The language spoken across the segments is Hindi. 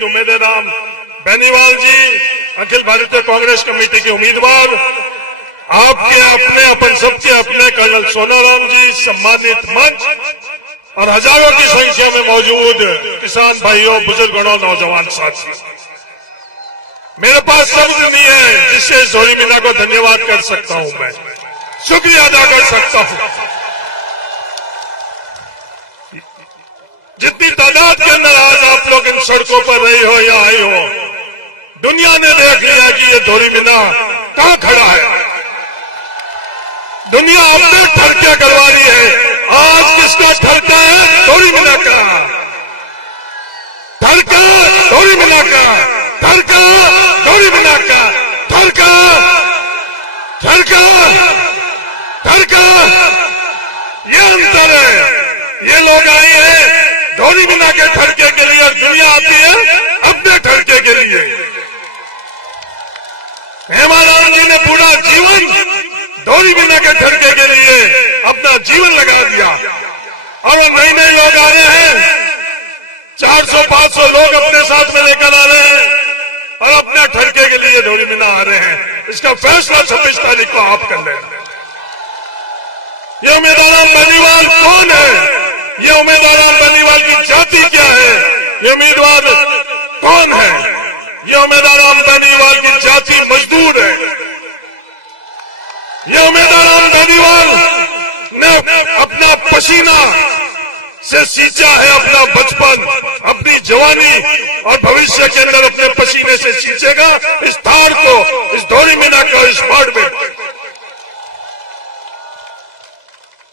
उम्मीद उम्मीदराम बेनीवाल जी, अखिल भारतीय कांग्रेस कमेटी के उम्मीदवार, आपके अपने अपन सबके अपने कर्नल सोनाराम जी, सम्मानित मंच और हजारों की संख्या में मौजूद किसान भाइयों, बुजुर्गों, नौजवान साथी, मेरे पास शब्द नहीं है जिससे इस होली मीना को धन्यवाद कर सकता हूं, मैं शुक्रिया अदा कर सकता हूं। जितनी तादाद के अंदर आज आप लोग इन सड़कों पर रहे हो या आए हो, दुनिया ने देख लिया कि ये होली मीना कहां खड़ा है। दुनिया अपने ठरके करवा रही है। आज किसका ठरका है? होली मीना का ठरका, होली मीना का ठरका, होली मीना का ठरका, ठरका, ठरका। ये अंतर है। ये लोग आए हैं होली मीना के ठरके के लिए, दुनिया आती है अपने ठरके के लिए। हेमाराम जी ने पूरा जीवन होली मीना के ठरके के लिए अपना जीवन लगा दिया और वो नए नए लोग आ रहे हैं, 400-500 लोग अपने साथ में लेकर आ रहे हैं और अपने ठरके के लिए होली मीना आ रहे हैं। इसका फैसला 26 तारीख को आप कर लें। ये उम्मीदवार बेनीवाल कौन है? ये उम्मीदवार बेनीवाल की जाति क्या है? ये उम्मीदवार कौन है? ये उम्मीदवार बेनीवाल की जाति मजदूर है। ये उम्मीदवार बेनीवाल ने अपना पसीना से सींचा है अपना बचपन, अपनी जवानी और भविष्य के अंदर अपने पसीने से सींचेगा इस थार को, इस होली मीना को, इस वार्ड में।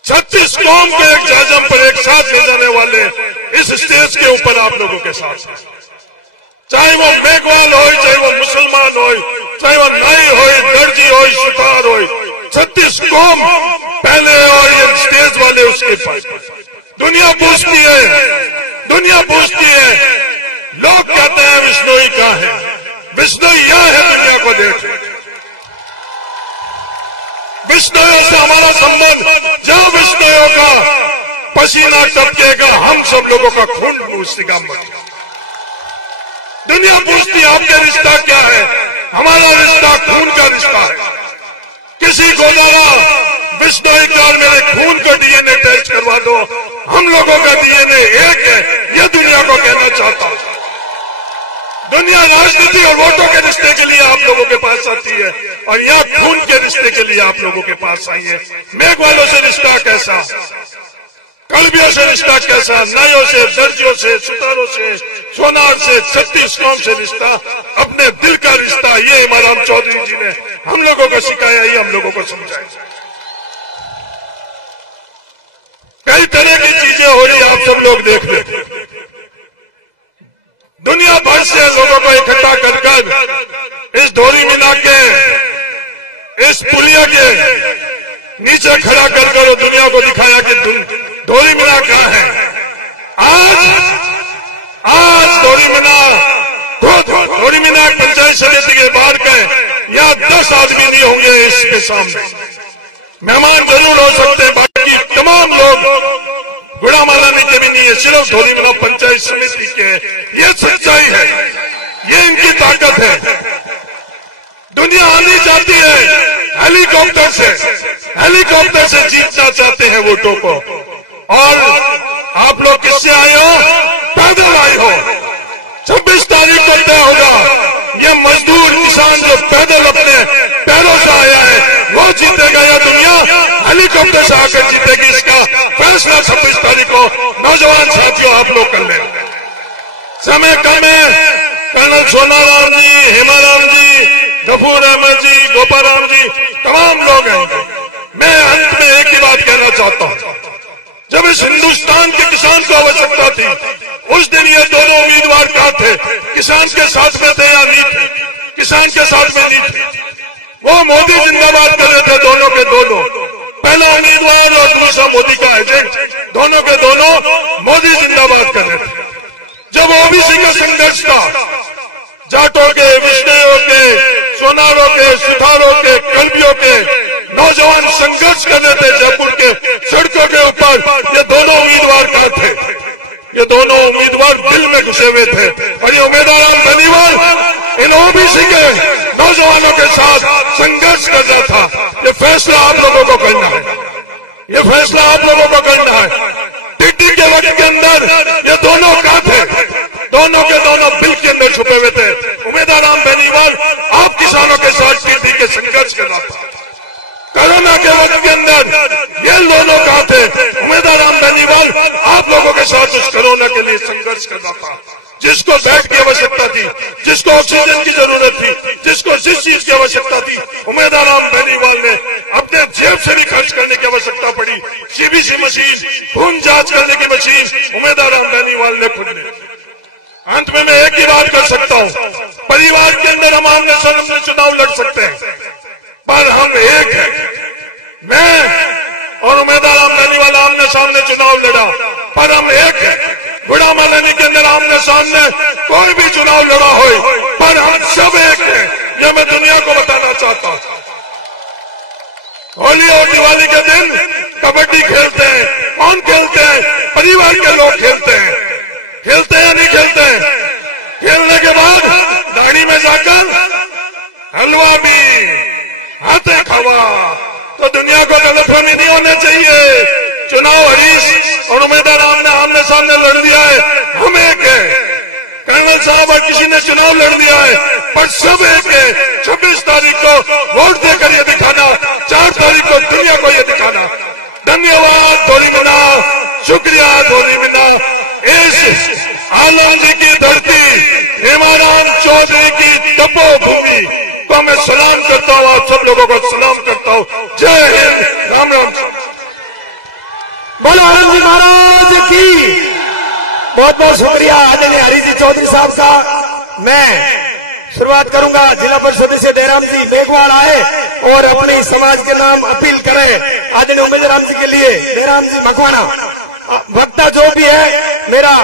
36 कौम के एक जाजम पर एक साथ ले जाने वाले इस स्टेज के ऊपर आप लोगों के साथ, चाहे वो मेघवाल हो, चाहे वो मुसलमान हो, चाहे वो नाई हो, दर्जी हो, सुतार हो, 36 कौम पहले और ये स्टेज वाले उसके पास। दुनिया पूछती है, दुनिया पूछती है, लोग कहते हैं विष्णोई क्या है? विष्णोई यह है, दुनिया को देख। विष्णुओं से हमारा संबंध, जब विष्णुओं का पसीना टपकेगा हम सब लोगों का खून उसीगा मत। दुनिया पूछती है आपका रिश्ता क्या है? हमारा रिश्ता खून का रिश्ता है। किसी को बोला विष्णुई का मेरे खून का डीएनए टेस्ट करवा दो, हम लोगों का डीएनए एक है, ये दुनिया को कहना चाहता हूं। दुनिया राजनीति और वोटों के रिश्ते के लिए आप लोगों के पास आती है और यह खून के रिश्ते के लिए आप लोगों के पास आई है। मेघवालों से रिश्ता कैसा, कलबियों से रिश्ता कैसा, नाइयों से, दर्जियों से, सुतारों से, सोनार से, 36 कौम से रिश्ता, अपने दिल का रिश्ता। ये इमाराम चौधरी जी ने हम लोगों को सिखाया, ये हम लोगों को समझाया। कई तरह की चीजें हो रही आप सब लोग देख लेते। दुनिया भर से लोगों को इकट्ठा कर कर इस होली मीना के, इस पुलिया के नीचे खड़ा कर कर दुनिया को दिखाया कि होली मीना कहां है। आज होली मीना खुद होली मीना पंचायत समिति के बाहर के या 10 आदमी नहीं होंगे इसके सामने। मेहमान जरूर हो सकते, बाकी तमाम लोग गुड़ामाला नीचे भी नहीं है, सिर्फ होली मीना पंचायत समिति के। ये सच्चाई है, ये इनकी ताकत है। दुनिया आनी चाहती है हेलीकॉप्टर से जीतना चाहते हैं वोटों को, और आप लोग किससे आए हो? पैदल आए हो। 26 तारीख को तय होगा ये मजदूर किसान जो पैदल अपने पैरों से आया है वो जीतेगा या दुनिया हेलीकॉप्टर से आकर जीतेगी। इसका फैसला 26 तारीख को नौजवान साथियों आप लोग कर लें। समय कम है। कर्नल सोनाराम जी, हेमाराम जी, गफूर अहमद जी, गोपाराम जी, तमाम लोग हैं। मैं अंत में एक ही बात कहना चाहता हूं, जब इस हिंदुस्तान के किसान को आवश्यकता थी उस दिन ये दोनों उम्मीदवार कहां थे? किसान के साथ में थे या नहीं थे? किसान के साथ में नहीं थे। वो मोदी जिंदाबाद कर रहे थे, दोनों के दोनों, पहला उम्मीदवार और दूसरा मोदी का एजेंट, दोनों के दोनों मोदी जिंदाबाद कर रहे थे। जब ओबीसी का संघर्ष था, जाटों के, विष्णुओं के, सोनारों के, सुथारों के, कलबियों के नौजवान संघर्ष कर रहे थे जयपुर के सड़कों के ऊपर, ये दोनों उम्मीदवार कहां थे? ये दोनों उम्मीदवार दिल में घुसे हुए थे और ये उम्मीदवार बेनीवाल इन ओबीसी के नौजवानों के साथ संघर्ष कर रहा था। ये फैसला आप लोगों को करना है, ये फैसला आप लोगों को करना है। टिड्डी के वक्त के अंदर ये दोनों कहां थे? दोनों के दोनों बिल के अंदर छुपे हुए थे। उम्मीदवार बेनीवाल आप किसानों के साथ टिड्डी के संघर्ष कर रहा था। कोरोना के वक्त के अंदर ये दोनों कहां थे? उम्मीदवार बेनीवाल आप लोगों के साथ उस कोरोना के लिए संघर्ष कर रहा था। जिसको बेड की आवश्यकता थी, जिसको ऑक्सीजन की जरूरत थी, जिसको जिस चीज की आवश्यकता थी, उम्मीदवार बेनीवाल ने अपने जेब से भी खर्च करने की आवश्यकता पड़ी। सीबीसी मशीन, खून जांच करने की मशीन उम्मीदवार बेनीवाल ने खुद ने। अंत में मैं एक ही बात कर सकता हूं, परिवार के अंदर हम आमने सामने चुनाव लड़ सकते हैं, पर हम एक हैं। मैं और उम्मीदवार बेनीवाल आमने सामने चुनाव लड़ा, पर हम एक हैं। गुड़ा मालानी के अंदर आमने सामने कोई भी चुनाव लड़ा हो, पर हम सब एक हैं। यह मैं दुनिया को बताना चाहता हूं। होली और दिवाली के दिन कबड्डी खेलते हैं, कौन खेलते हैं? परिवार के लोग खेलते हैं। खेलते हैं या नहीं खेलते हैं? खेलने के बाद दाढ़ी में जाकर हलवा भी हाथे खावा। तो दुनिया को गलतफहमी नहीं होना चाहिए। चुनाव हरीश और उम्मीदवार आमने सामने लड़ दिया है, हम एक है। कर्नल साहब और किसी ने चुनाव लड़ दिया है, पर सब एक है। 26 तारीख को वोट देकर ये दिखाना, 4 तारीख को दुनिया को ये दिखाना। धन्यवाद धोरी मीना, शुक्रिया धोरी मीना। इस आलम जी की धरती, हेमाराम चौधरी की तपोभूमि को मैं सलाम करता हूँ, आप सब लोगों को सलाम करता हूँ। जय हिंद, राम राम। बोलो आनंद जी महाराज की। बहुत बहुत शुक्रिया आदरणीय हरी जी चौधरी साहब का। मैं शुरुआत करूंगा। जिला परिषद सदस्य डेराम जी मेघवाल आए और अपने समाज के नाम अपील करें आदरणीय उम्मीदवार जी के लिए। डेराम जी मकवाना वक्ता जो भी है, मेरा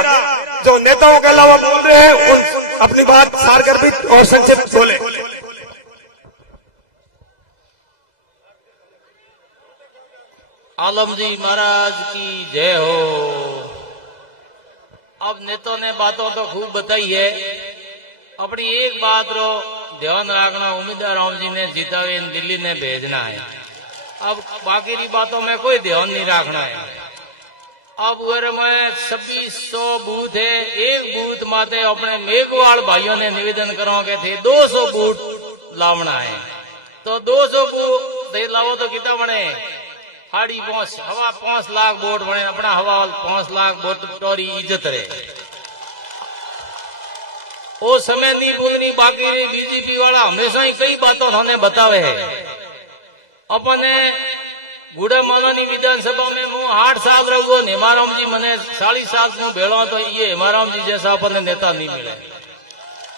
जो नेताओं के अलावा बोल रहे हैं, उन अपनी बात सारगर्भित और संक्षिप्त बोले। आलम जी महाराज की जय हो। अब नेताओं ने बातों तो खूब बताई है, अपनी एक बात रो ध्यान रखना, उम्मीदवार राम जी ने जीता के दिल्ली ने भेजना है। अब बाकी की बातों में कोई ध्यान नहीं रखना है। अब वर में 2600 बूथ है, एक बूथ माते अपने मेघवाल भाइयों ने निवेदन करोगे थे 200 बूथ लावना है। तो 200 बूथ लाओ तो कितना बने? 5 लाख वोट बने। अपना हवा 5 लाख वोट टोरी इज्जत रहे। वो समय नहीं भूलनी। बाकी बीजेपी वाला हमेशा ही कई बातों उन्होंने बतावे है। अपने गुड़ा मालानी विधानसभा में मुंह 8 साल रहो, हेमाराम जी मैंने 40 साल से भेड़ो, तो ये हेमाराम जी जैसा अपने नेता नहीं मिले।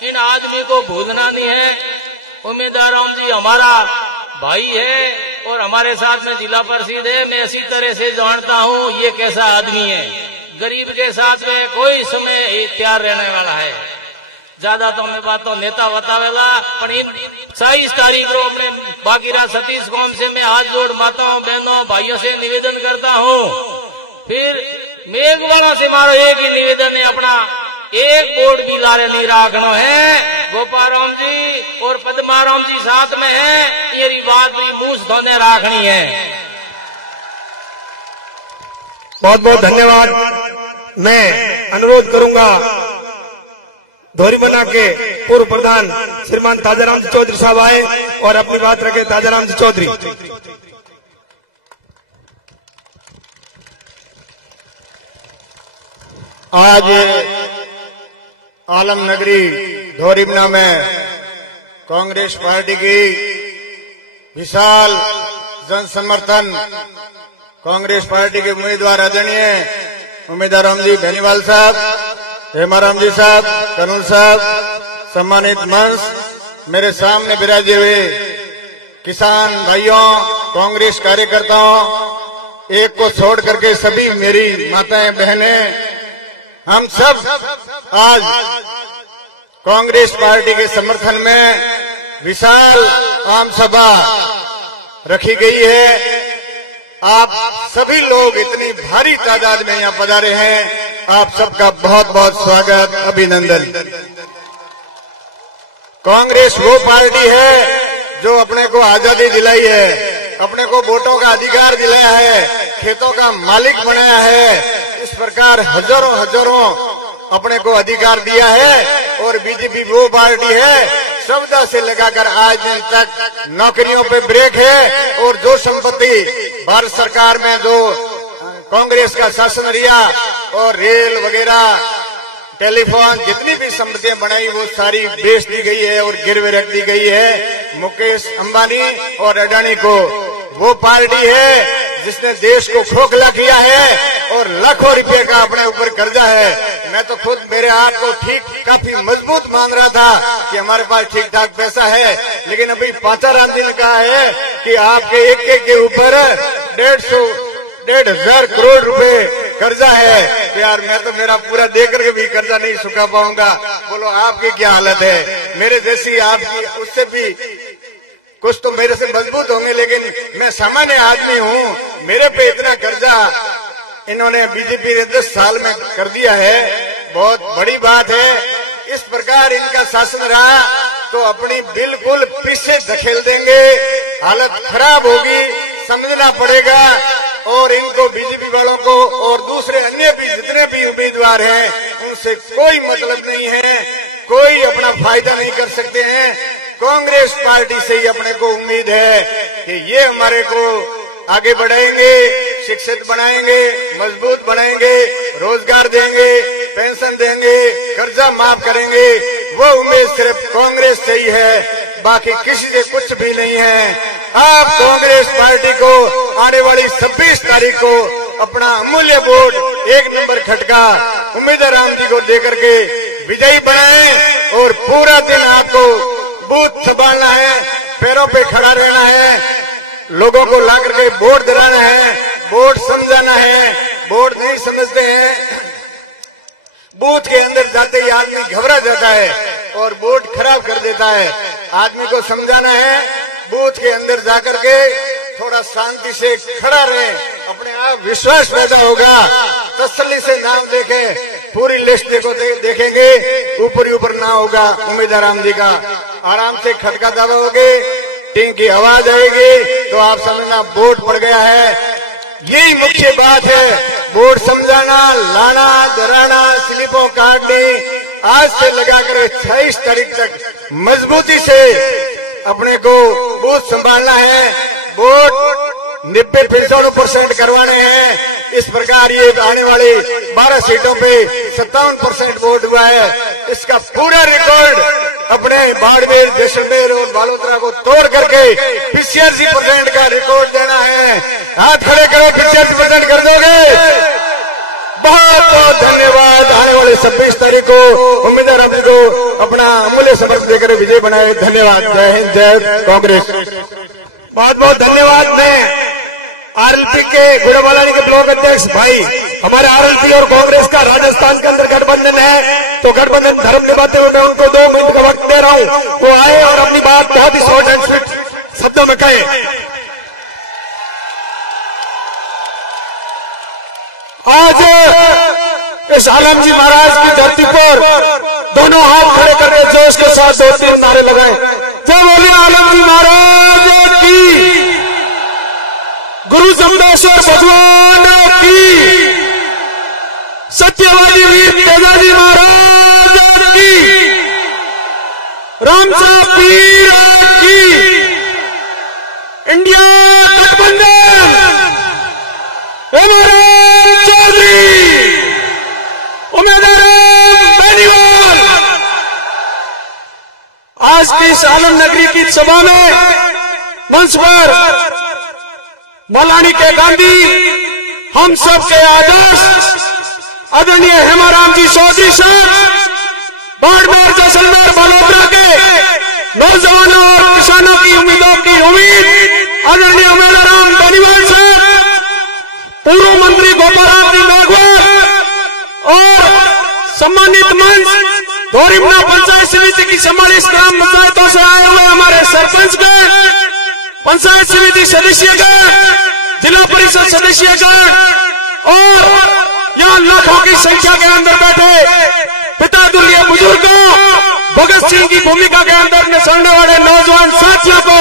इन आदमी को भूलना नहीं है। उम्मीदवार राम जी हमारा भाई है और हमारे साथ में जिला परिषद है। मैं इसी तरह से जानता हूँ ये कैसा आदमी है। गरीब के साथ में कोई समय तैयार रहने वाला है। ज्यादा तो मैं बात तो नेता बतावेला, पर इन 27 तारीख को अपने बागीरा सतीश कौम से मैं हाथ जोड़ माताओं बहनों भाइयों से निवेदन करता हूँ। फिर मेघवाला से मारो एक ही निवेदन है, अपना एक वोट भी लारे नहीं रखना है। गोपाराम जी और पद्माराम जी साथ में है, ये बात भी मुंह धोने रखनी है। बहुत बहुत धन्यवाद। मैं अनुरोध करूंगा धोरी मना के पूर्व प्रधान श्रीमान ताजाराम जी चौधरी साहब आए और अपनी बात रखे। ताजाराम जी चौधरी। आज आलम नगरी धोरीमना में कांग्रेस पार्टी की विशाल जन समर्थन, कांग्रेस पार्टी के उम्मीदवार आदरणीय उम्मीदवार राम जी बेनीवाल साहब, हेमाराम जी साहब, कनूर साहब, सम्मानित मंच, मेरे सामने विराजे हुए किसान भाइयों, कांग्रेस कार्यकर्ताओं, एक को छोड़ करके सभी मेरी माताएं बहनें, हम सब आज कांग्रेस पार्टी के समर्थन में विशाल आम सभा रखी गई है। आप सभी लोग इतनी भारी तादाद में यहाँ पधारे हैं, आप सबका बहुत बहुत स्वागत, अभिनंदन। कांग्रेस वो पार्टी है जो अपने को आजादी दिलाई है, अपने को वोटों का अधिकार दिलाया है, खेतों का मालिक बनाया है। इस प्रकार हजारों अपने को अधिकार दिया है। और बीजेपी वो पार्टी है सविता से लगाकर आज दिन तक नौकरियों पे ब्रेक है। और जो संपत्ति भारत सरकार में जो कांग्रेस का शासन रिया और रेल वगैरह, टेलीफोन, जितनी भी संपत्तियां बनाई वो सारी बेच दी गई है और गिरवे रख दी गई है मुकेश अंबानी और अडानी को। वो पार्टी है जिसने देश को खोखला किया है और लाखों रुपए का अपने ऊपर कर्जा है। मैं तो खुद मेरे हाथ को काफी मजबूत मान रहा था कि हमारे पास ठीक ठाक पैसा है, लेकिन अभी पाचाराम जी ने कहा है कि आपके एक के ऊपर 1,500 करोड़ रुपए कर्जा है। तो यार मैं तो मेरा पूरा देकर के भी कर्जा नहीं चुका पाऊंगा। बोलो आपकी क्या हालत है? मेरे जैसी आपकी उससे भी कुछ तो मेरे से मजबूत होंगे, लेकिन मैं सामान्य आदमी हूँ। मेरे पे इतना कर्जा इन्होंने बीजेपी ने 10 साल में कर दिया है, बहुत बड़ी बात है। इस प्रकार इनका शासन रहा तो अपनी बिल्कुल पीछे धकेल देंगे, हालत खराब होगी, समझना पड़ेगा। और इनको बीजेपी वालों को और दूसरे अन्य भी जितने भी उम्मीदवार हैं उनसे कोई मतलब नहीं है, कोई अपना फायदा नहीं कर सकते हैं। कांग्रेस पार्टी से ही अपने को उम्मीद है कि ये हमारे को आगे बढ़ाएंगे, शिक्षित बनाएंगे, मजबूत बनाएंगे, रोजगार देंगे, पेंशन देंगे, कर्जा माफ करेंगे। वो उम्मीद सिर्फ कांग्रेस से ही है, बाकी किसी से कुछ भी नहीं है। आप कांग्रेस पार्टी को आने वाली 26 तारीख को अपना अमूल्य वोट 1 नंबर खटका उम्मीदवार राम जी को देकर के विजयी बनाएं। और पूरा दिन आपको बूथ संभालना है, पैरों पे खड़ा रहना है, लोगों को ला करके वोट दिलाना है, वोट समझाना है। वोट नहीं समझते हैं, बूथ के अंदर जाते ही आदमी घबरा जाता है और वोट खराब कर देता है। आदमी को समझाना है, बूथ के अंदर जाकर के थोड़ा शांति से खड़ा रहे, अपने आप विश्वास पैदा होगा। तसल्ली से नाम देखे, पूरी लिस्ट देखेंगे, ऊपर ही ऊपर ना होगा। उम्मीदवार राम जी का आराम से खटका दबाओगे, टिंग की आवाज आएगी तो आप समझना वोट पड़ गया है। यही मुख्य बात है, वोट समझाना, लाना, डराना, स्लिपों काटनी। आज से लगाकर 28 तारीख तक मजबूती से अपने को बूथ संभालना है, वोट 90-95% करवाने हैं। इस प्रकार ये आने वाली 12 सीटों पे 57% वोट हुआ है। इसका पूरा रिकॉर्ड अपने बाड़मेर, जैसलमेर और बालोतरा को तोड़ करके 85% का रिकॉर्ड देना है। हाथ खड़े करो, 85% कर दोगे? बहुत बहुत धन्यवाद। आने वाले 26 तारीख को उम्मीदवार राम जी को अपना अमूल्य समर्थन देकर विजय बनाए। धन्यवाद। जय हिंद, जय कांग्रेस। बहुत बहुत धन्यवाद। मैं आरएलपी के गुड़ामालानी के ब्लॉक अध्यक्ष भाई, हमारे आरएलपी और कांग्रेस का राजस्थान के अंदर गठबंधन है, तो गठबंधन धर्म निभाते हुए मैं उनको 2 मिनट का वक्त दे रहा हूँ। वो आए और अपनी बात बहुत ही शॉर्ट एंड स्वीट शब्दों में कहे। आज इस आलम जी महाराज की धरती पर दोनों हाथ खड़े करके जोश के साथ 2-3 नारे लगाए। जय बोले आलम जी महाराज की, गुरु जमदेश्वर भगवान की, सत्यवादी वीर तेजाजी महाराज की, रामसा पीर की, इंडिया गठबंधन, हेमराम चौधरी, उम्मीदवार बेनीवाल। आज की इस आलम नगरी की सभा में मंच पर मौलानी के गांधी, हम सब के आदर्श आदरणीय हेमाराम जी चौधरी साहब, बाड़मेर, जैसलमेर, बालोतरा के नौजवानों और किसानों की उम्मीदों की उम्मीद आदरणीय उम्मीदवार बेनीवाल साहब, पूर्व मंत्री गोपाराम जी मेघवाल और सम्मानित मंच धोरीमना पंचायत समिति की 44 ग्राम पंचायतों से आए हुए हमारे सरपंचगण, पंचायत समिति सदस्यगण, जिला परिषद सदस्यगण और यहाँ लाखों की संख्या के अंदर बैठे पिता तुल्य बुजुर्गों, भगत सिंह की भूमिका के अंदर निसरने वाले नौजवान साथियों को,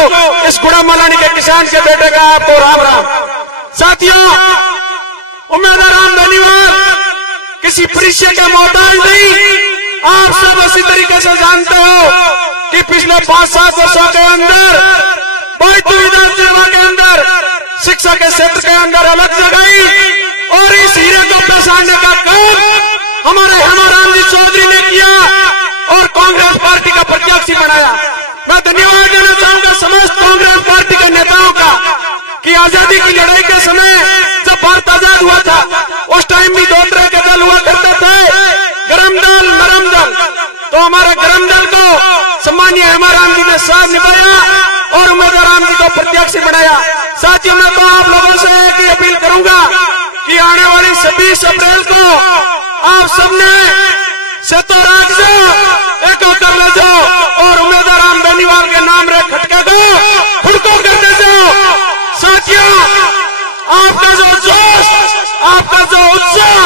इस गुड़ा मलानी के किसान के बेटे का आपको राम राम। साथियों, उम्मीदवार धन्यवाद किसी परिचय का मोहताज नहीं। आप सब इसी तरीके से जानते हो कि पिछले 5-7 वर्षों के अंदर भाजपा विधानसभा के अंदर शिक्षा के क्षेत्र के अंदर अलग जगाई और इस हीरे को पहचानने का काम हमारे हेमाराम जी चौधरी ने किया और कांग्रेस पार्टी का प्रत्याशी बनाया। मैं धन्यवाद देना चाहूंगा समस्त कांग्रेस पार्टी के नेताओं का कि आजादी की लड़ाई के समय जब भारत आजाद हुआ था उस टाइम भी 2 तरह के दल हुआ करते थे, गरम दल, नरम दल। तो हमारे गरम दल को सम्मानीय हेमाराम जी ने साथ निभाया और उम्मीदवार जी को प्रत्याशी बनाया। साथियों, मैं तो आप लोगों से एक अपील करूंगा कि आने वाली 26 अप्रैल को आप सबने सेतो राख जाओ, एक कर ले जाओ और उम्मीदवार बेनीवाल के नाम रे खटका दो, हुड़को करते जाओ। साथियों, आपका जो जोश, आपका जो उत्साह,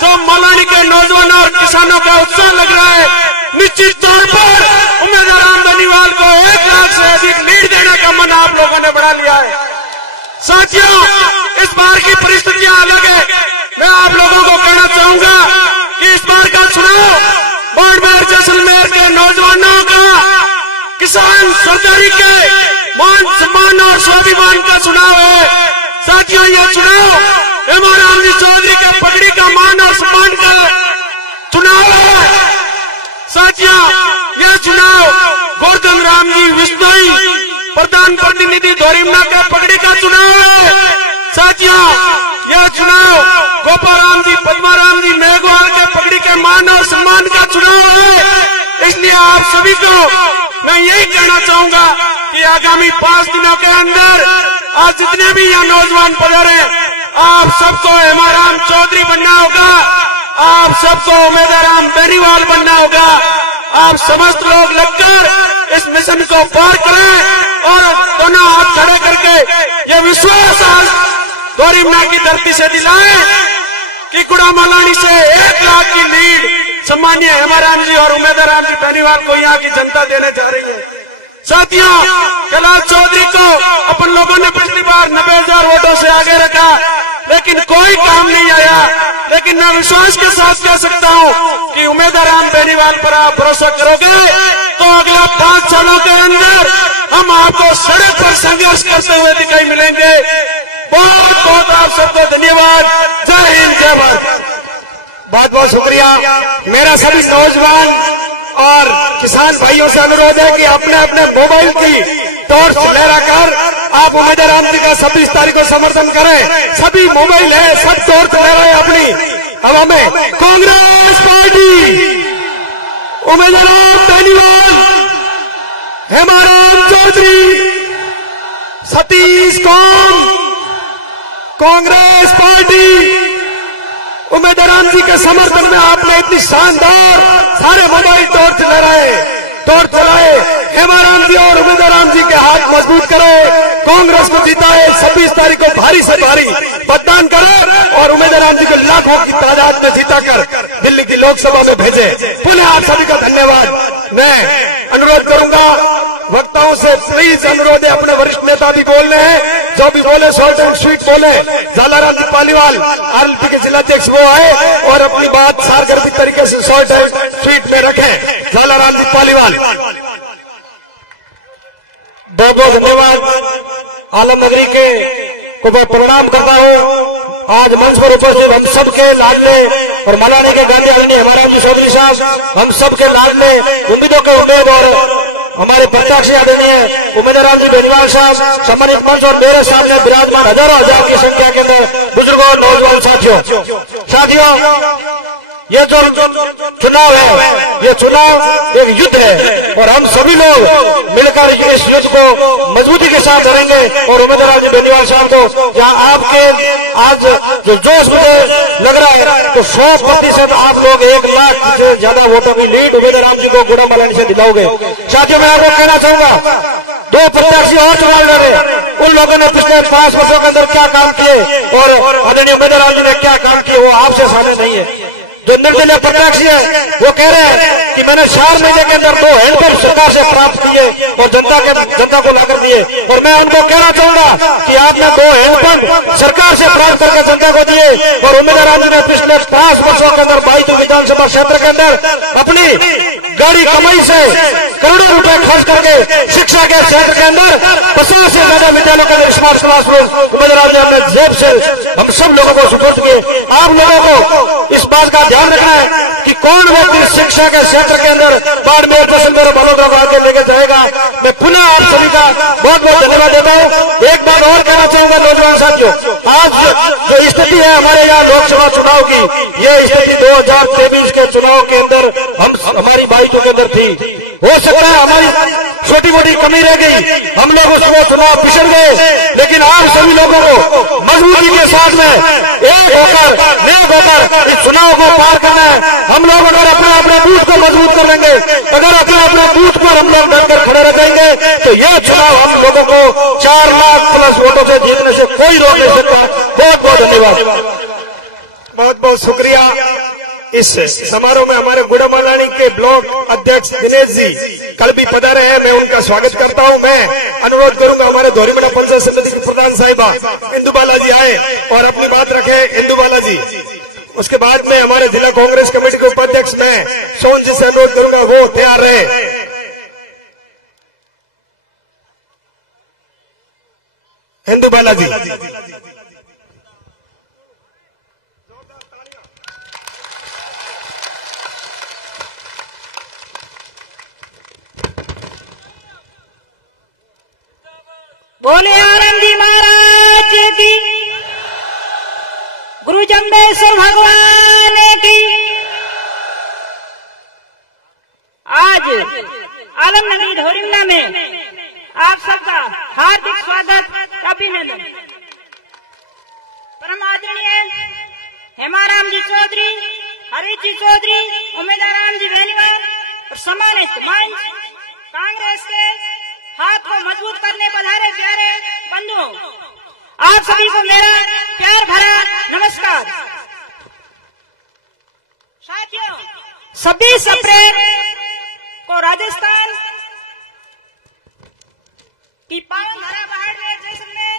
जो मलानी के नौजवानों और किसानों का उत्साह लग रहा है, निश्चित तौर पर उम्मीदवार बेनीवाल को 1 लाख से अधिक लीड देने का मन आप लोगों ने बढ़ा लिया है। साथियों, इस बार की परिस्थितियां अलग है। मैं आप लोगों को कहना चाहूंगा कि इस बार का चुनाव बाड़मेर जैसलमेर के नौजवानों का, किसान सरदारी के मान सम्मान और स्वाभिमान का चुनाव है। साथियों, यह चुनाव हेमाराम जी चौधरी के पगड़ी का मान और सम्मान का चुनाव है। साथियों, यह चुनाव गोवर्धन राम जी विश्नोई प्रधान प्रतिनिधि धोरीमना के पगड़ी का चुनाव है। साथियों, यह चुनाव गोपाराम जी, पद्माराम जी मेघवाल के पगड़ी के मान और सम्मान का चुनाव है। इसलिए आप सभी को मैं यही कहना चाहूंगा कि आगामी 5 दिनों के अंदर आज जितने भी यहाँ नौजवान पधारे, आप सबको हेमाराम चौधरी बनना होगा, आप सबको उम्मीदवार बेनीवाल बनना होगा। आप समस्त लोग लगकर इस मिशन को पार करें और दोनों हाथ खड़े करके ये विश्वास आज धोरीमना की धरती से दिलाएं कि गुड़ा मलानी से 1 लाख की लीड सम्मानीय हेमाराम जी और उम्मीदवार जी बेनीवाल को यहाँ की जनता देने जा रही है। साथियों, कैलाश चौधरी को अपन लोगों ने पिछली बार 90,000 वोटों से आगे रखा, लेकिन कोई काम नहीं आया। लेकिन मैं विश्वास के साथ कह सकता हूँ कि उम्मीदवार बेनीवाल पर आप भरोसा करोगे तो अगले 5 सालों के अंदर हम आपको सड़क पर संघर्ष करते हुए दिखाई मिलेंगे। बहुत बहुत आप सबको धन्यवाद। जय हिंद, जय भारत। बहुत बहुत शुक्रिया। मेरा सभी नौजवान और किसान भाइयों से अनुरोध है कि अपने अपने मोबाइल की टॉर्च लहराकर आप उम्मीदवार जी का 26 तारीख को समर्थन करें। सभी मोबाइल है, सब टॉर्च लहराए अपनी हवा में। कांग्रेस पार्टी, उम्मीदवार बेनीवाल, हेमाराम चौधरी, सतीश कौम, कांग्रेस पार्टी। उम्मीदवार जी के समर्थन में आपने इतनी शानदार सारे मोबाइल टॉर्च लहराए, टॉर्च चलाए। हेमाराम जी और उम्मीदवार जी के हाथ मजबूत करे, कांग्रेस को जिताए। 26 तारीख को भारी से भारी मतदान करे और उम्मीदवार जी को लाखों की तादाद में जीताकर दिल्ली की लोकसभा में भेजे। पुनः आप सभी का धन्यवाद। मैं अनुरोध करूंगा वक्ताओं से, प्लीज अनुरोध है, अपने वरिष्ठ नेता भी बोल रहे हैं, जो भी बोले शॉर्ट एंड स्वीट बोले। झालाराम जी पालीवाल आरएलपी के जिलाध्यक्ष वो आए और अपनी बात सारगर्भित तरीके से शॉर्ट एंड स्वीट में रखें। झालाराम जी पालीवाल, बहुत बहुत धन्यवाद। आलम नगरी के को मैं प्रणाम करता हूँ। आज मंच पर उपस्थित हम सबके लाडले और मलानी के गांधी आदरणीय हेमाराम जी चौधरी साहब, हम सबके लाडले उम्मीदों के उम्मीद और हमारे प्रत्याशी आदरणीय उम्मीदवार जी बेनीवाल साहब, सम्मानित मंच और मेरे सामने विराजमान हजारों हजार की संख्या के अंदर बुजुर्गों और नौजवान साथियों, ये जो चुनाव है, ये चुनाव एक युद्ध है और हम सभी लोग मिलकर इस युद्ध को मजबूती के साथ करेंगे। और उम्मीदवार जी बेनीवाल साहब को जहाँ आपके आज जो जोश मुझे लग रहा है तो 100% आप लोग 1 लाख से ज्यादा वोटों की लीड उम्मीदवार जी को गुड़ा मलानी से दिलाओगे। साथियों, मैं आपको कहना चाहूंगा 2 प्रत्याशी और चुनाव लड़े, उन लोगों ने पिछले 5 वर्षों के अंदर क्या काम किए और आदरणीय उम्मीदवार जी ने क्या काम किए वो आपसे सामने जो निर्दलीय प्रत्याशी है वो कह रहे हैं कि मैंने 4 महीने के अंदर 2 हैंडपंप सरकार से प्राप्त किए और जनता को लाकर दिए। और मैं उनको कहना चाहूंगा कि आपने 2 हैंडपंप सरकार से प्राप्त करके जनता को दिए और उम्मीदवार जी ने पिछले 5 वर्षों के अंदर 22 विधानसभा क्षेत्र के अंदर अपनी गाड़ी कमाई से करोड़ों रुपए खर्च करके शिक्षा के क्षेत्र के अंदर 50 से ज्यादा विद्यालयों के स्मार्ट क्लासरूम उम्मीदवार ने अपने जेब से हम सब लोगों को सुपुर्द किए। आप लोगों को इस बात का ध्यान रखना है कि कौन व्यक्ति शिक्षा के क्षेत्र के अंदर बाड़मेर बसंतर बड़ौदा को आगे लेके जाएगा। मैं पुनः आप सभी का बहुत बहुत धन्यवाद देता हूं। एक बात और कहना चाहूंगा नौजवान साथियों, आज जो स्थिति है हमारे यहाँ लोकसभा चुनाव की, ये स्थिति 2023 के चुनाव के अंदर हमारी बाइटों के अंदर थी। हो सकता है हमारी छोटी मोटी कमी रह गई, हम लोग उसको चुनाव पिछड़ गए, लेकिन आप सभी लोगों को मजबूती के साथ में एक होकर नेक होकर इस चुनाव को पार करना है। हम लोग अगर अपने बूथ को मजबूत कर लेंगे, अगर अपने बूथ पर हम लोग डटकर खड़े रह जाएंगे तो यह चुनाव हम लोगों को 4 लाख प्लस वोटों से जीतने से कोई रोक नहीं सकता। बहुत बहुत धन्यवाद, बहुत बहुत शुक्रिया। इस समारोह में हमारे गुड़ामालानी के ब्लॉक अध्यक्ष दिनेश जी कल भी पधारे हैं, मैं उनका स्वागत करता हूं। मैं अनुरोध करूंगा हमारे धोरीमड़ा पंचायत समिति की प्रधान साहिबा इंदु बाला जी आए और अपनी बात रखे। इंदु बाला जी, उसके बाद में हमारे जिला कांग्रेस कमेटी के उपाध्यक्ष मैं सोन जी से अनुरोध करूंगा वो तैयार रहे। इंदु बाला जी, बोले आनंद जी महाराज की, गुरु जम्बेश्वर भगवान की। आज आलमनगरी धोरीमड़ा में आप सबका हार्दिक स्वागत, अभिनंदन। परम आदरणीय हेमाराम जी चौधरी, हरीश जी चौधरी, उम्मीदवार जी बेनीवाल और सम्मानित मंच कांग्रेस के हाथ को मजबूत करने पधारे प्यारे बंधुओं, आप सभी को मेरा प्यार भरा नमस्कार। साथियों, 26 अप्रैल को राजस्थान की पावन धरा बाड़मेर जैसलमेर में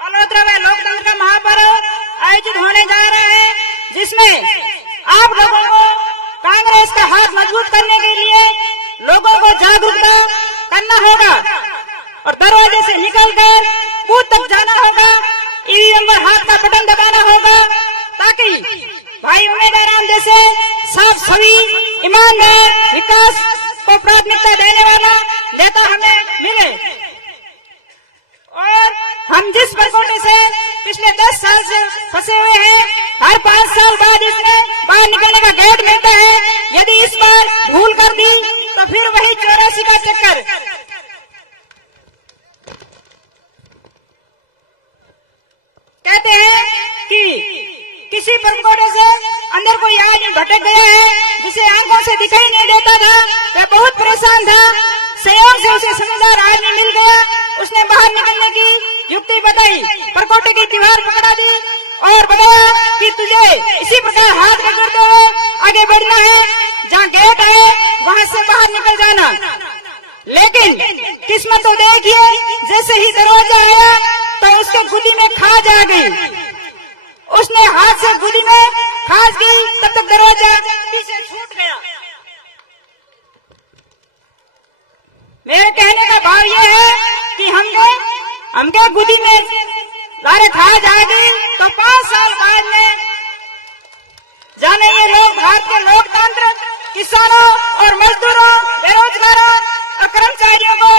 बालोतरा में लोकतंत्र का महापर्व आयोजित होने जा रहे हैं, जिसमें आप लोगों को कांग्रेस का हाथ मजबूत करने के लिए लोगों को जागरूकता करना होगा और दरवाजे से निकलकर बूथ तक जाना होगा, ईवीएम पर हाथ का बटन दबाना होगा, ताकि भाई उम्मीदवार जैसे साफ सभी ईमानदार विकास को प्राथमिकता देने वाला नेता हमें मिले। और हम जिस परकोटे से पिछले 10 साल से फंसे हुए हैं, हर 5 साल बाद इसमें बाहर निकलने का गेट मिलता है। यदि इस बार भूल कर दी तो फिर वही 84 का चक्कर। कहते हैं कि किसी परकोटे से अंदर कोई आदमी भटक गया है, जिसे आंखों से दिखाई नहीं देता था, वह बहुत परेशान था। संयोग से उसे समझदार आदमी मिल गया, उसने बाहर निकलने की युक्ति बताई, परकोटे की दीवार पकड़ा दी और बताया कि तुझे इसी प्रकार हाथ पकड़ते हुए आगे बढ़ना है, जहाँ गेट है वहाँ से बाहर निकल जाना। लेकिन किस्मत तो देखिए, जैसे ही दरवाजा आया तो उसके गुदी में खाज आ गई। उसने हाथ से गुदी में खाज की, तब तक दरवाजा पीछे छूट गया। मेरे कहने का भाव ये है कि हमके गुदी में लारे खाज आ गई तो 5 साल बाद में जाने ये लोग भारत के लोकतंत्र, किसानों और मजदूरों, बेरोजगारों और कर्मचारियों को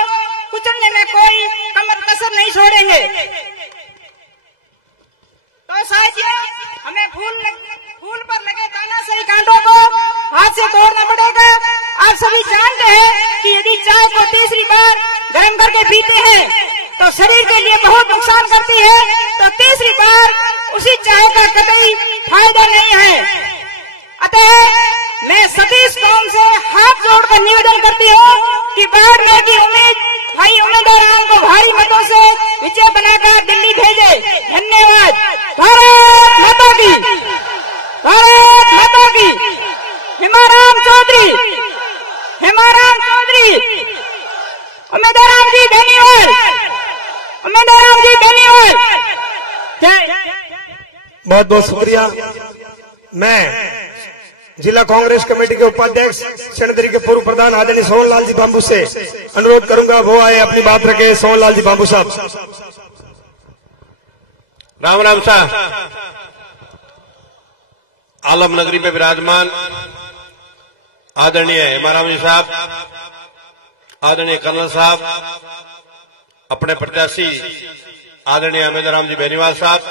कुचलने में कोई कमर कसर नहीं छोड़ेंगे। तो साथियों, हमें फूल पर लगे तानाशाही कांटों को हाथ से तोड़ना पड़ेगा। आप सभी जानते हैं कि यदि चाय को तीसरी बार गर्म करके पीते हैं तो शरीर के लिए बहुत नुकसान करती है, तो तीसरी बार उसी चाय का कतई फायदा नहीं है। अतः मैं सतीश कौम से हाथ जोड़कर निवेदन करती हूँ कि बाड़मेर की उम्मीद भाई उम्मीदवारों को भारी मतों से विजय बनाकर दिल्ली भेजे। धन्यवाद। भारत माता की। भारत माता की। हेमाराम चौधरी, हेमाराम चौधरी, उम्मीदवार जी धन्यवाद, उम्मीदवार जी धन्यवाद। बहुत बहुत शुक्रिया। मैं जिला कांग्रेस कमेटी के उपाध्यक्ष चंद्री के पूर्व प्रधान आदरणीय सोहनलाल जी बांबू से अनुरोध करूंगा वो आए अपनी बात रखे। सोहनलाल जी बांबू साहब। राम राम साहब। आलम नगरी में विराजमान आदरणीय हेमाराम जी साहब, आदरणीय कर्नल साहब, अपने प्रत्याशी आदरणीय अमेदराम जी बेनीवाल साहब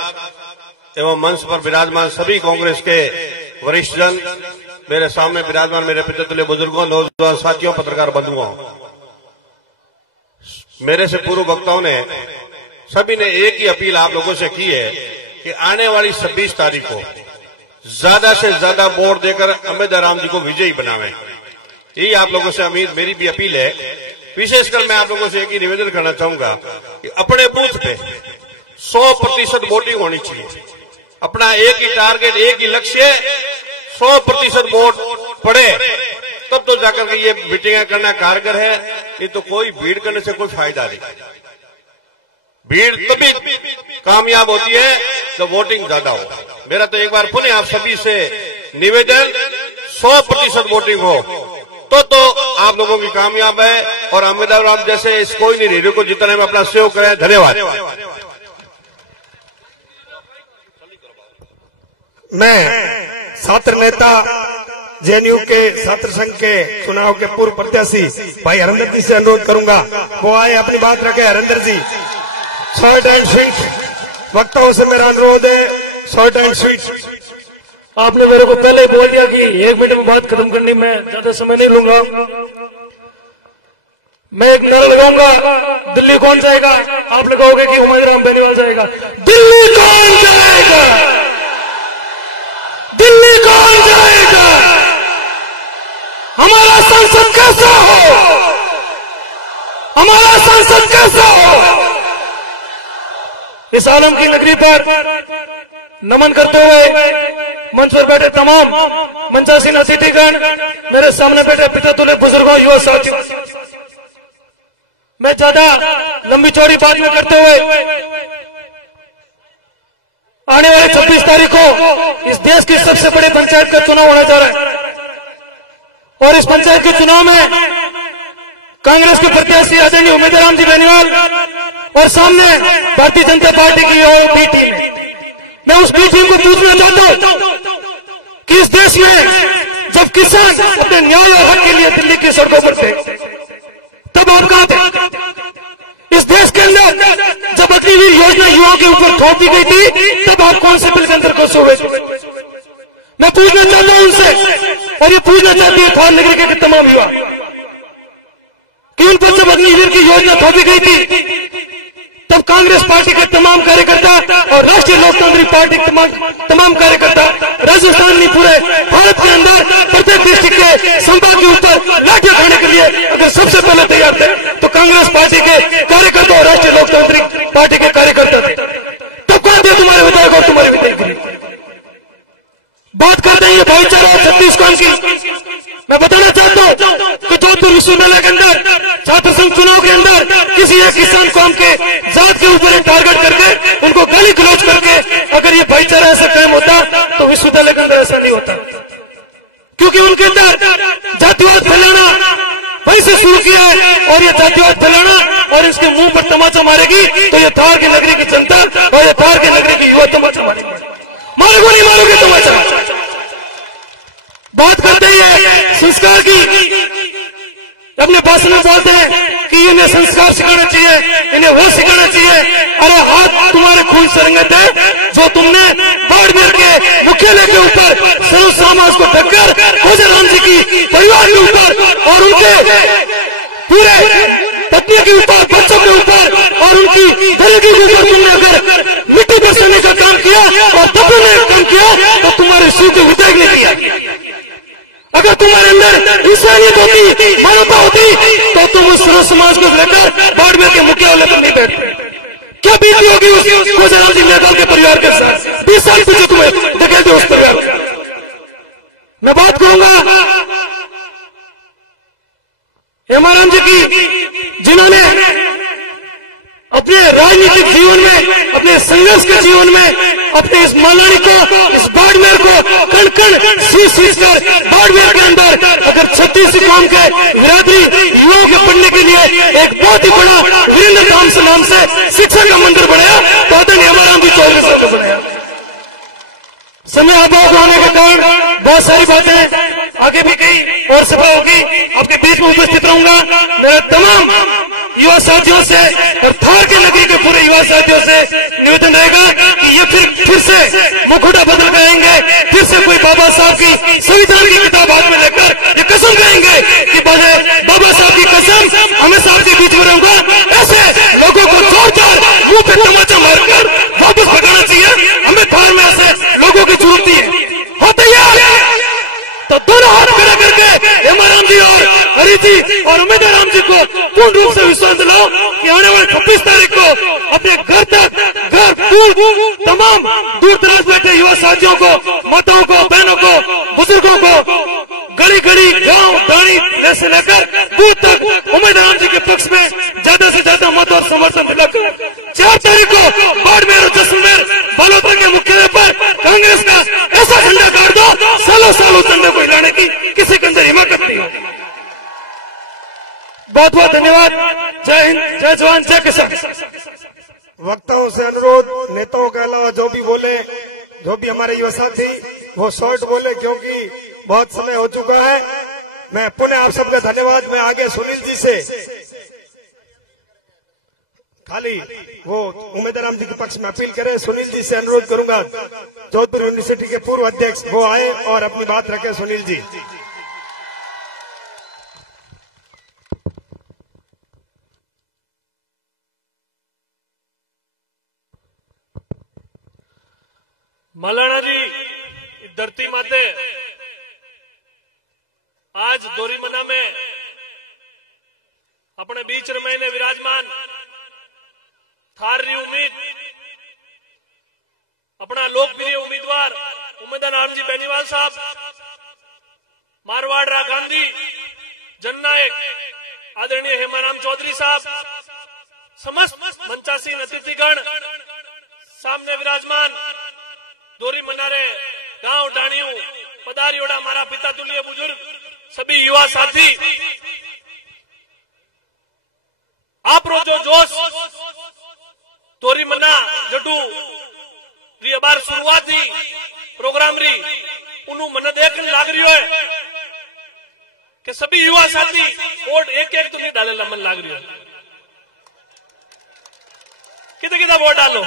एवं मंच पर विराजमान सभी कांग्रेस के वरिष्ठ जन, मेरे सामने विराजमान मेरे पितृतुल्य बुजुर्गों, नौजवान साथियों, पत्रकार बंधुओं, मेरे से पूर्व वक्ताओं ने सभी ने एक ही अपील आप लोगों से की है कि आने वाली 26 तारीख को ज्यादा से ज्यादा वोट देकर अमेदराम जी को विजयी बनावें। यही आप लोगों से उम्मीद, मेरी भी अपील है। विशेषकर मैं आप लोगों से एक ही निवेदन करना चाहूंगा कि अपने बूथ पे 100% वोटिंग होनी चाहिए। अपना एक ही टारगेट, एक ही लक्ष्य, 100% वोट पड़े तब तो जाकर के ये मीटिंगें करना कारगर है, नहीं तो कोई भीड़ करने से कोई फायदा नहीं। भीड़ तभी कामयाब होती है जब वोटिंग ज्यादा हो। मेरा तो एक बार पुनः आप सभी से निवेदन, 100% वोटिंग हो तो आप लोगों की कामयाब है। और अमेदराम जैसे इस कोई नहीं रेडियो को जितने में अपना सहयोग करें। धन्यवाद। मैं छात्र नेता जेएनयू के छात्र संघ के चुनाव के पूर्व प्रत्याशी भाई हरिंदर जी से अनुरोध करूंगा वो आए अपनी बात रखे। हरिंदर जी, शॉर्ट एंड स्वीट। वक्ताओं से मेरा अनुरोध है, शॉर्ट एंड स्वीट। आपने मेरे को पहले बोल दिया कि 1 मिनट में बात खत्म करनी, मैं ज्यादा समय नहीं लूंगा। मैं एक नारा लगाऊंगा, दिल्ली कौन जाएगा? आप लगाओगे कि उम्मीदवार बेनीवाल जाएगा? दिल्ली कौन जाएगा? दिल्ली कौन जाएगा? हमारा सांसद कैसा हो? हमारा सांसद कैसा हो? इस आलम की नगरी पर नमन करते हुए मंच पर बैठे तमाम मंचासीन अतिथिगण, मेरे सामने बैठे पितृतुल्य बुजुर्गों, युवा साथियों, मैं ज्यादा लंबी चौड़ी बात न करते हुए आने वाले 26 तारीख को इस देश की सबसे बड़ी पंचायत का चुनाव होने जा रहा है और इस पंचायत के चुनाव में कांग्रेस के प्रत्याशी आदरणीय उम्मीदवार जी बेनीवाल और सामने भारतीय जनता पार्टी की बी टीम। मैं उस बी टीम को पूछना चाहता हूं कि इस देश में जब किसान अपने न्याय और हक के लिए दिल्ली की सड़कों पर थे तब आप कहां थे? इस देश के अंदर जब अग्निवीर योजना युवाओं के ऊपर थोप दी गई थी तब आप कौन से बिल के अंदर घुसे हुए थे? मैं पूछना चाहता हूं उनसे, और ये पूछना चाहती है थान नगरी के तमाम युवा कि उन पर जब अग्निवीर की योजना थोपी गई थी तब कांग्रेस पार्टी के तमाम कार्यकर्ता और राष्ट्रीय लोकतांत्रिक पार्टी के तमाम कार्यकर्ता राजस्थान में पूरे भारत के अंदर प्रत्येक डिस्ट्रिक्ट के संभाग के ऊपर लाठियां खाने के लिए अगर सबसे पहले तैयार थे तो कांग्रेस पार्टी के कार्यकर्ता और राष्ट्रीय लोकतांत्रिक पार्टी के कार्यकर्ता थे। तब कौन थे तुम्हारे विधायक और तुम्हारे विधायक? बात करते हैं भाईचारा छत्तीसगढ़ की। मैं बताना चाहता हूं कि जोधपुर विश्वविद्यालय के अंदर छात्र संघ चुनाव के अंदर किसी एक किसान कौम के जात के ऊपर एक टारगेट करके उनको गाली गलौज करके अगर ये भाईचारा ऐसा कायम होता तो विश्वविद्यालय के अंदर ऐसा नहीं होता, क्योंकि उनके अंदर जातिवाद फैलाना वहीं से शुरू किया है और ये जातिवाद फैलाना और इसके मुंह पर तमाचा मारेगी तो ये थार की नगरी की जनता और ये थार की नगरी की युवा तमाचा मारेगी। मारोगे नहीं मारोगे तमाचा? बात करते हैं संस्कार की। अपने भाषण में बोलते हैं कि इन्हें संस्कार सिखाना चाहिए, इन्हें वो सिखाना चाहिए। अरे हाथ तुम्हारे खून से रंगत है जो तुमने बाड़मेर के मुख्यालय के ऊपर सर्व समाज को ढककर भोजराम जी की परिवार के ऊपर और उनके पूरे पत्नी के ऊपर, बच्चों के ऊपर और उनकी गरीबी के ऊपर तुमने अगर मिट्टी बरसाने का काम किया और दबने का काम किया तो तुम्हारे शिव के विधायक ने किया। अगर तुम्हारे अंदर इंसानियत होती, मानवता होती तो तुम उस सर्व समाज को लेकर बाड़मेर के मुख्यालय पर नहीं बैठते। क्या बीती होगी उस भोजराम जी मेहता के परिवार के साथ? 20 साल पीछे तुम्हें देखे थे उस परिवार। मैं बात करूंगा हेमाराम जी की, जिन्होंने अपने राजनीतिक जीवन में, अपने संघर्ष के जीवन में, अपने इस मलानी को, इस बाड़मेर को कण कण सींच कर बाड़मेर के अंदर अगर 36 कौम के बिरादरी युवाओं के पढ़ने के लिए एक बहुत ही बड़ा वीरेंद्र धाम से नाम से शिक्षा का मंदिर बनाया, तो आदरणीय हेमाराम जी चौधरी साहब ने बनाया। समय अभाव होने के कारण बहुत सारी बातें आगे भी कही और सभा होगी, आपके बीच में उपस्थित रहूंगा। मेरे तमाम युवा साथियों से और थार के नगरी के पूरे युवा साथियों से निवेदन रहेगा कि ये फिर से मुखौटा बदल गएंगे, फिर से कोई बाबा साहब की संविधान की किताब हाथ में लेकर ये कसम कहेंगे कि बाबा साहब की कसम हमेशा आपके बीच में रहूंगा। ऐसे लोगों को जोरदार मुंह पे तमाचा मारकर वापस भगाना चाहिए। हमें थार में ऐसे लोगों की जरूरत है। हो तैयार? तो दोनों हाथ खड़ा करके हेमाराम जी और हरि जी और उमेदवार राम जी को पूर्ण रूप से विश्वास दिलाओ कि आने वाले 26 तारीख को अपने घर तक, घर दूर तमाम दूर दराज बैठे युवा साथियों को, माताओं को, बहनों को, बुजुर्गों को गली गली, गांव, दानी से लेकर दूर तक उमेदवार राम जी के पक्ष में ज्यादा से ज्यादा मत और समर्थन दिलाकर 4 तारीख को बाड़मेर और जैसलमेर बालोतरा के मुख्यालय पर कांग्रेस का ऐसा झंडा गाड़ दो, सालों सालों झंडे को हिलाने की किसी के अंदर हिम्मत नहीं हो। बहुत बहुत धन्यवाद। जय हिंद, जय जवान, जय किसान। वक्ताओं से अनुरोध, नेताओं के अलावा जो भी बोले, जो भी हमारे युवा साथी वो शॉर्ट बोले, क्योंकि बहुत समय हो चुका है। मैं पुनः आप सबका धन्यवाद। मैं आगे सुनील जी से खाली वो उमेदवार राम जी के पक्ष में अपील करें। सुनील जी से अनुरोध करूंगा, जोधपुर यूनिवर्सिटी के पूर्व अध्यक्ष, वो आए और अपनी बात रखें। सुनील जी। मलाना जी, धरती माते आज दोरीमना में अपने बीच रमैने विराजमान थार री उम्मीद, अपना लोकप्रिय उम्मीदवार उमेदवार राम जी बेनीवाल साहब, मारवाड़ गांधी जननायक आदरणीय हेमाराम चौधरी साहब, समस्त मंचासीन अतिथिगण सामने विराजमान, दोरी मनारे गांव डाणियों पदारियोड़ा, हमारा पिता तुल्य बुजुर्ग, सभी युवा साथी, आप रो जो जोश तोरी मना जटू री अबार शुरुआत ही प्रोग्राम री उन्हों मन देख लाग रही है कि सभी युवा साथी वोट एक एक तो नहीं डाले मन लाग रही है। कितना कितना वोट डालो?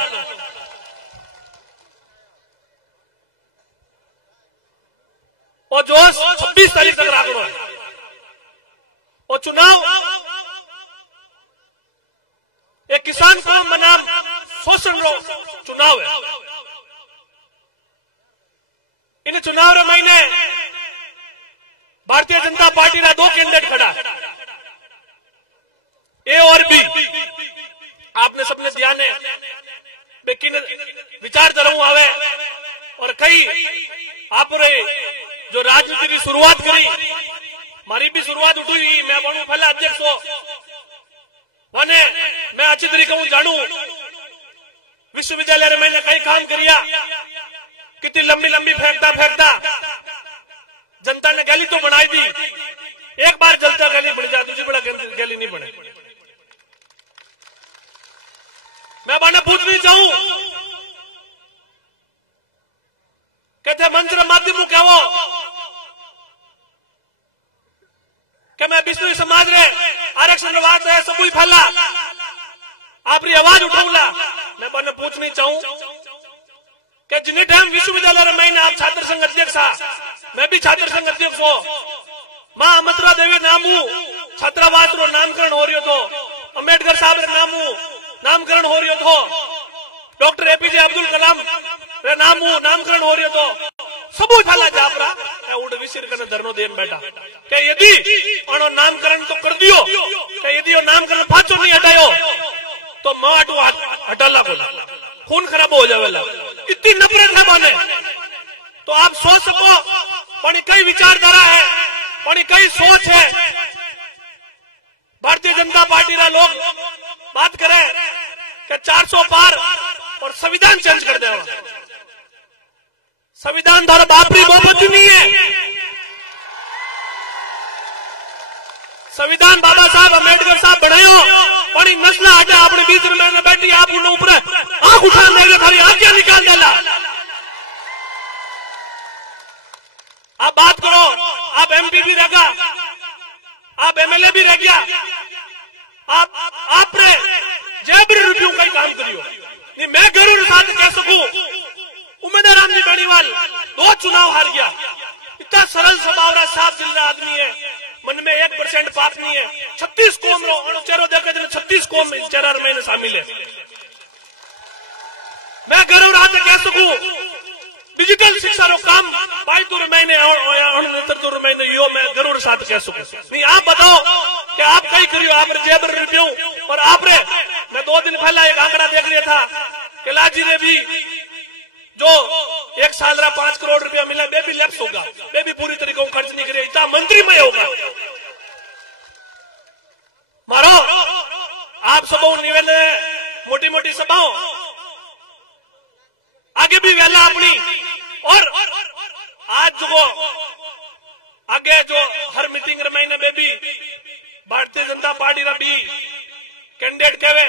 और जोश 26 तारीख तक रखना है। और चुनाव एक किसान कौम बनाम शोषण रो चुनाव है। इन चुनाव रे महीने भारतीय जनता पार्टी रा 2 कैंडिडेट खड़ा, ए और बी। आपने सबने ध्यान है लेकिन विचार जरूर आवे और कई आप जो राजनीति की शुरुआत करी, मारी भी शुरुआत उठी हुई, मैं बनू पहला अध्यक्ष हो वने मैं अच्छी तरीके हूं जानू विश्वविद्यालय में मैंने कई काम करिया, कितनी लंबी लंबी फेंकता फेंकता जनता ने गली तो बनाई दी। एक बार जलता गली बढ़ जाए, दूसरी बड़ा गली नहीं बने। मैं बने पूछनी चाहूं कहते मंच माध्यम कहवो कि मैं विष्णु समाज रे आरक्षण वाद है सब फैला आपरी आवाज उठाऊंगा। मैं बने पूछनी चाहूं कि जिन्हें टाइम विश्वविद्यालय में मैंने आप छात्र संघ अध्यक्ष था, मैं भी छात्र संघ अध्यक्ष हो, मां अमृता देवी नामू छात्रावास रो नामकरण हो रही हो, अम्बेडकर साहब रे नामू नामकरण हो रही हो, डॉक्टर एपीजे अब्दुल कलाम रे नामू नामकरण हो रही हो, सब फैला जापरा उड़ विसिर कर धरनो देन बैठा कि यदि अणो नामकरण तो कर दियो कि यदि वो नामकरण पाचो नहीं हटायो तो माटू हटाला बोला खून खराब हो जावेला। इतनी नफरत है माने तो आप सोच सको પણ કઈ વિચારધારા है, પણ કઈ सोच है। भारतीय जनता पार्टी रा लोग बात करे कि 400 पार और संविधान चेंज कर देवा। संविधान थारा बापरी बहुमत नहीं है। संविधान बाबा साहब अम्बेडकर साहब बनायो, पण नस्ल आटे अपने बीच में बैठी आप उन ऊपर आंख उठा देगा, थारी आज्ञा निकाल देला। आप बात करो, आप एमपी भी रहेगा, आप एमएलए भी रह गया, आपने जेबरी रिव्यू का काम करियो। नहीं मैं जरूर साथ कह सकूं, उमेदवार राम जी बेनीवाल 2 चुनाव हार गया। इतना सरल स्वभाव रा साफ दिल रा आदमी है, मन में 1% पाप नहीं है। 36 कौम रो चेहरो देखे 36 कौम चेहरा में शामिल है। मैं जरूर आज कह सकूं, डिजिटल शिक्षा रो काम 22 महीने और महीने यो मैं जरूर साथ कह सकूं। नहीं आप बताओ कि आप कई करियो, आपने जेबर रिव्यू और आपने, मैं 2 दिन पहला एक आंकड़ा देख लिया था कि लाजी ने भी जो 1 साल रा 5 करोड़ रुपया मिला, बेबी लैप्स होगा, बेबी पूरी तरीके से खर्च नहीं करे, इतना मंत्री में होगा। मारो आप सब निवेदन मोटी मोटी सभाओं आगे भी वेला अपनी, और आज जो आगे जो हर मीटिंग महीने बेबी भारतीय जनता पार्टी रा भी कैंडिडेट कहे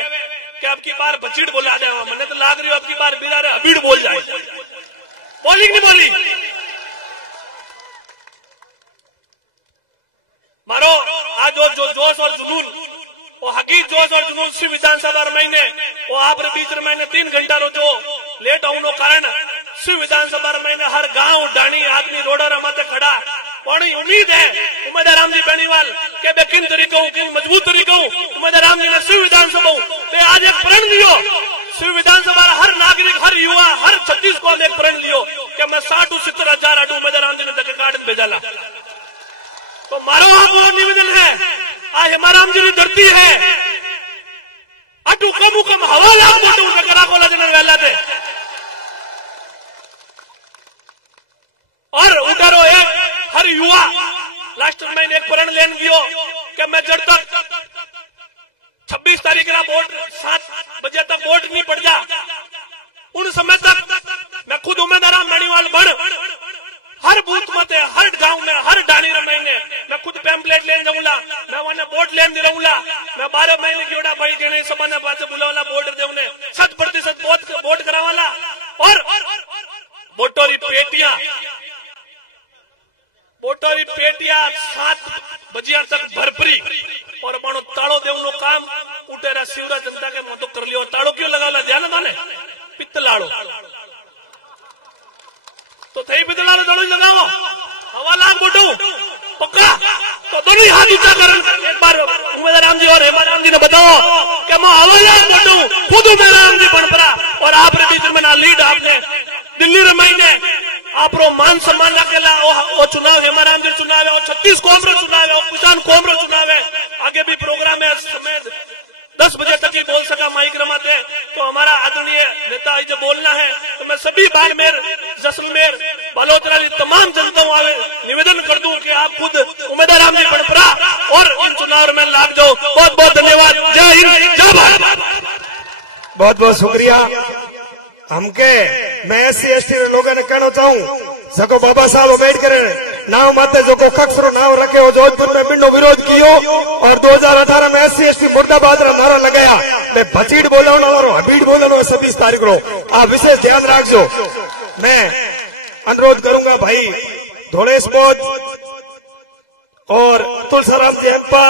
कि अब की बार बचीड़ बोला देवा। मैंने तो लाग रही हो अब की बार बिना रहे अबीड़ बोल जाए, बोली नहीं बोली। मारो आज जो जोश और जुनून, वो हकीक जोश और जुनून श्री विधानसभा महीने वो आप बीच महीने 3 घंटा रो जो लेट होने कारण श्री विधानसभा महीने हर गांव डाणी आदमी रोडर माथे खड़ा। पानी उम्मीद है उमेदवार राम जी बेनीवाल के बे किन तरीकों किन मजबूत तरीकों उमेदवार राम जी ने श्री विधानसभा ते आज एक प्रण लियो। श्री विधानसभा हर नागरिक, हर युवा, हर 36 को एक प्रण लियो कि मैं 60-70 हजार अडू उमेदवार राम जी ने तक कार्ड भेजाला। तो मारो आपको निवेदन है, आज हमारा राम जी की धरती है, अटू कम हवाला मोटू करा को लजन वेला थे और उठारो एक हर युवा लास्ट महीने एक प्रण लेन गयो कि मैं जब तक 26 तारीख का वोट 7 बजे तक वोट नहीं पड़ जा, उन समय तक मैं खुद उम्मीदवार बेनीवाल बन हर बूथ में, हर गांव में, हर डाणी महीने मैं खुद पैम्पलेट लेने जाऊंगा, मैं वहां वोट लेने रहूंगा। मैं 12 महीने की ओडा भाई देने सभा ने पास बुलावाला वोट देने 100% वोट करावाला और वोटों पेटियां 7 बजिया तक भरपरी और मानो ताड़ो देवनो काम उठेरा शिवरा जनता के मतो कर लियो। ताड़ो क्यों लगावला ध्यान थाने पित्तलाड़ो तो थई पित्तलाड़ो ताड़ो लगाओ, हवाला मोटो पक्का तो दोनों हाथ ऊंचा कर एक बार उमेदवार राम जी और हेमा राम जी ने बताओ कि मैं हवाला मोटू खुद उमेदवार राम जी बन पड़ा और आपने बीच में ना लीड आपने दिल्ली रे महीने आप मान सम्मान रखेला। वो चुनाव हेमा राम जी चुनाव है, 36 कौम रो चुनाव है, किसान कौम रो चुनाव है। आगे भी प्रोग्राम है, समय 10 बजे तक ही बोल सका माइक रमाते। तो हमारा आदरणीय नेता जो बोलना है तो मैं सभी बाड़मेर, जैसलमेर, बालोतरा की तमाम जनताओं आवे निवेदन कर दूं कि आप खुद उमेदवार राम जी बनपरा और इन चुनाव में लाभ जाओ। बहुत बहुत धन्यवाद। जय हिंद, जय भारत। बहुत बहुत शुक्रिया। हमके मैं SC/ST लोगों ने कहना चाहूं सको बाबा साहब अम्बेडकर नाव माते जो को कक्षरो नाव रखे हो जोधपुर में मिंडो विरोध कियो और 2018 में SC/ST मुर्दाबाद रा नारा लगाया। मैं बचीड़ बोलानो और हबीड़ बोलानो 26 तारीख रो आप विशेष ध्यान रखजो। मैं अनुरोध करूंगा भाई धोलेश बोध और तुलसाराम जी एम्पा,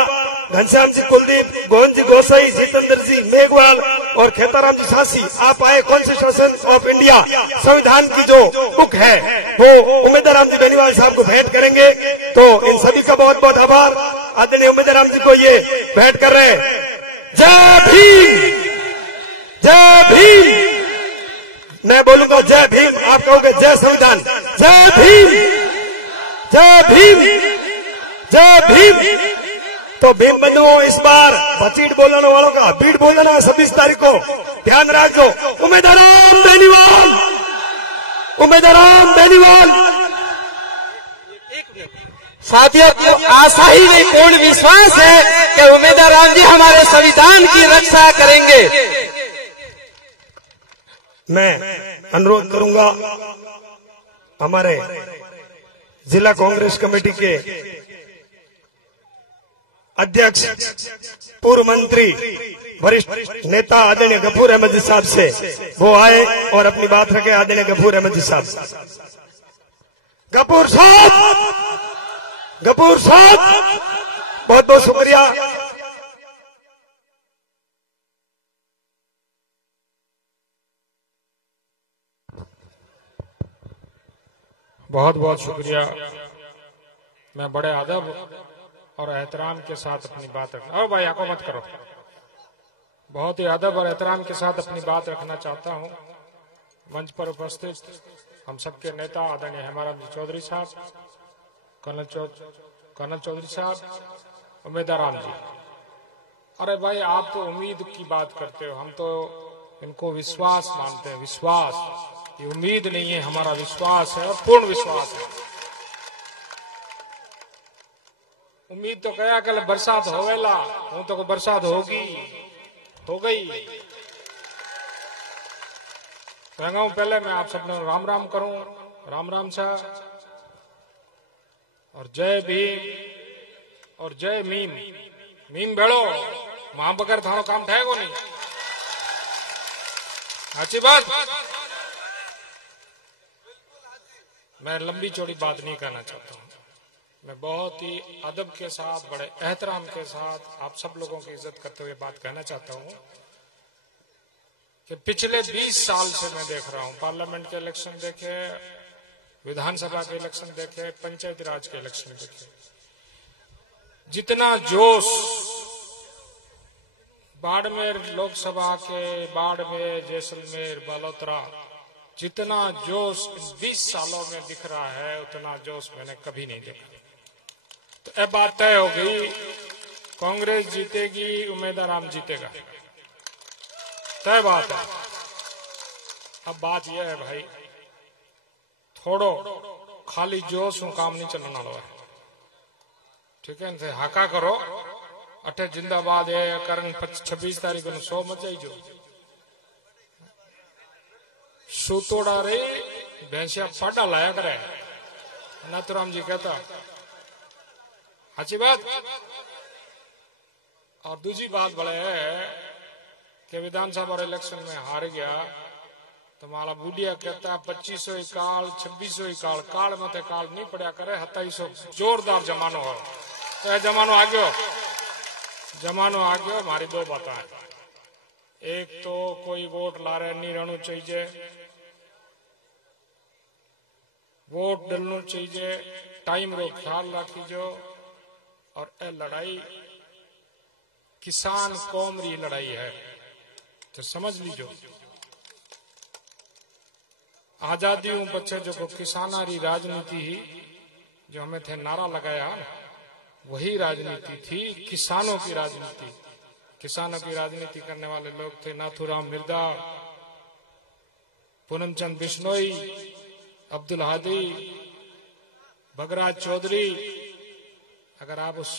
घनश्याम जी कुलदीप, गोविंद जी गोसाई, जितेंद्र जी मेघवाल और खेताराम जी सांसी, आप आए। कॉन्स्टिट्यूशन ऑफ इंडिया संविधान की जो बुक है वो उमेदवार राम जी बेनीवाल साहब को भेंट करेंगे। तो इन सभी का बहुत बहुत आभार। आदरणीय उमेदवार राम जी को ये भेंट कर रहे हैं। जय भीम, जय भीम। मैं बोलूंगा जय भीम, आप कहोगे जय संविधान। जय भीम, जय भीम, जय भीम। तो भीम बंधुओं इस बार बचीड़ बोलने वालों का बीट बोलना है 26 तारीख को, ध्यान रखो। उमेदवार राम बेनीवाल, उमेदवार राम बेनीवाल। साथियों, आशा ही नहीं पूर्ण विश्वास है कि उम्मीदवार राम जी हमारे संविधान की रक्षा करेंगे। मैं अनुरोध करूंगा हमारे जिला कांग्रेस कमेटी के अध्यक्ष, पूर्व मंत्री, वरिष्ठ नेता आदरणीय गफूर अहमद साहब से वो आए और अपनी बात रखे। आदरणीय गफूर अहमद साहब, गफूर साहब, गफूर साहब, बहुत बहुत शुक्रिया। बहुत बहुत शुक्रिया। मैं बड़े अदब और एहतराम के साथ अपनी बात रखना, भाई आको मत करो, बहुत ही अदब और एहतराम के साथ अपनी बात रखना चाहता हूं। मंच पर उपस्थित हम सबके नेता आदरणीय हेमाराम जी चौधरी साहब, कर्नल चौधरी साहब, उम्मीदवार राम जी। अरे भाई, आप तो उम्मीद की बात करते हो, हम तो इनको विश्वास मानते हैं। विश्वास, ये उम्मीद नहीं है, हमारा विश्वास है और पूर्ण विश्वास है। उम्मीद तो कया कल बरसात होवेला, हूं तो बरसात होगी, हो गई। रंगाऊं पहले मैं आप सबने राम राम करूं, राम राम साहब, और जय भीम और जय मीम। मीम भेड़ो मां बगैर थारो काम थाएगो नहीं, अच्छी बात। मैं लंबी चौड़ी बात नहीं कहना चाहता हूं। मैं बहुत ही अदब के साथ, बड़े एहतराम के साथ आप सब लोगों की इज्जत करते हुए बात कहना चाहता हूं कि पिछले 20 साल से मैं देख रहा हूं, पार्लियामेंट के इलेक्शन देखे, विधानसभा के इलेक्शन देखे, पंचायती राज के इलेक्शन देखे, जितना जोश बाड़मेर लोकसभा के, बाड़मेर, जैसलमेर, बलोत्रा, जितना जोश 20 सालों में दिख रहा है, उतना जोश मैंने कभी नहीं देखा। तो अब बात तय हो गई, कांग्रेस जीतेगी, उम्मीदवार राम जीतेगा, तय बात है। अब बात यह है भाई, थोड़ो खाली जोश में काम नहीं चलने वाला है, ठीक है। हाका करो, अठे जिंदाबाद है करण 26 तारीख को 100 मत जाइजो। सूतोड़ा रे भैंसिया पाडा लाया करे, नाथुराम जी कहता, अच्छी बात। और दूसरी बात बड़े है कि विधानसभा और इलेक्शन में हार गया तो माला बूढ़िया कहता 2500 ही काल, 2600 ही काल, काल मत काल नहीं पड़ा करे, 2700 जोरदार जमानो हो। तो यह जमानो आ गयो, जमानो आ गयो। हमारी दो बातें हैं, एक तो कोई वोट लारे नहीं रहना चाहिए, वोट डलना चाहिए, टाइम रो ख्याल रखीजो। और ए लड़ाई किसान कौम री लड़ाई है, तो समझ लीजो। आजादी बच्चे जो किसाना री राजनीति ही जो हमें थे नारा लगाया, वही राजनीति थी, किसानों की राजनीति। किसानों की राजनीति करने वाले लोग थे नाथुराम मिर्दा, पूनमचंद बिश्नोई, अब्दुल हादी, बगराज चौधरी। अगर आप उस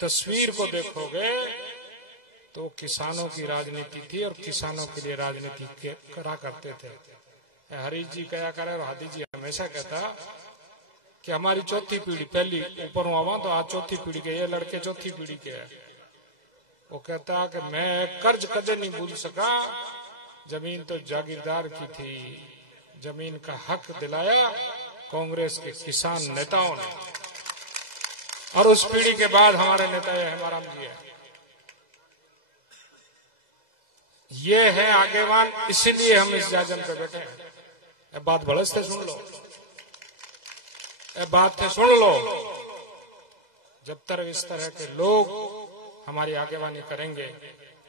तस्वीर को देखोगे तो किसानों की राजनीति थी और किसानों के लिए राजनीति करा करते थे। हरीश जी कया करे और हादी जी हमेशा कहता कि हमारी चौथी पीढ़ी, पहली ऊपर आवा तो आज चौथी पीढ़ी के, ये लड़के चौथी पीढ़ी के है। वो कहता कि मैं कर्ज कदे नहीं भूल सका, जमीन तो जागीरदार की थी, जमीन का हक दिलाया कांग्रेस के किसान नेताओं ने। और उस पीढ़ी के बाद हमारे नेता हेमाराम जी है, ये है आगेवान, इसीलिए हम इस जाजन पे बैठे हैं। ये बात बड़े से सुन लो, ये बात से सुन लो। जब तक इस तरह के लोग हमारी आगेवानी करेंगे,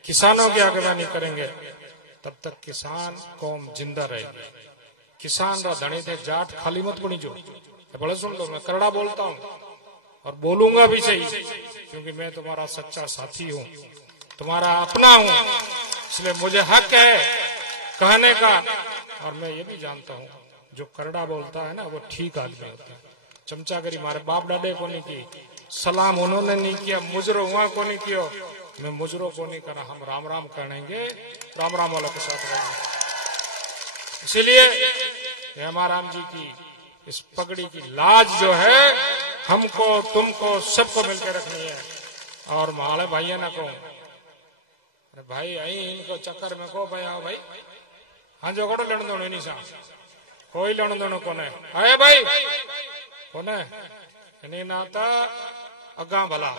किसानों की आगेवानी करेंगे, तब तक किसान कौम जिंदा रहेगी। किसान रा धनी थे, जाट खाली मत बनी जो। बड़े सुन लो, मैं करड़ा बोलता हूँ और बोलूंगा भी सही, क्योंकि मैं तुम्हारा सच्चा साथी हूँ, तुम्हारा अपना हूँ, इसलिए मुझे हक है कहने का। और मैं ये भी जानता हूँ जो करड़ा बोलता है ना, वो ठीक आदमी होता है। चमचागिरी मारे बाप डाडे को नहीं की, सलाम उन्होंने नहीं किया, मुजरो हुआ को नहीं किया, मैं मुजरो को नहीं करा, हम राम राम कहेंगे, राम राम वाला के साथ रहेंगे। इसीलिए हेमाराम जी की इस पगड़ी की लाज जो है हमको तुमको सबको मिलकर रखनी है। और माले भाइया ना को अरे भाई आई इनको चक्कर में को भाई आओ भाई हाँ जो कड़ो लड़ दो नहीं सा कोई लड़ दो कोने आए भाई कोने इन्हें नाता अगा भला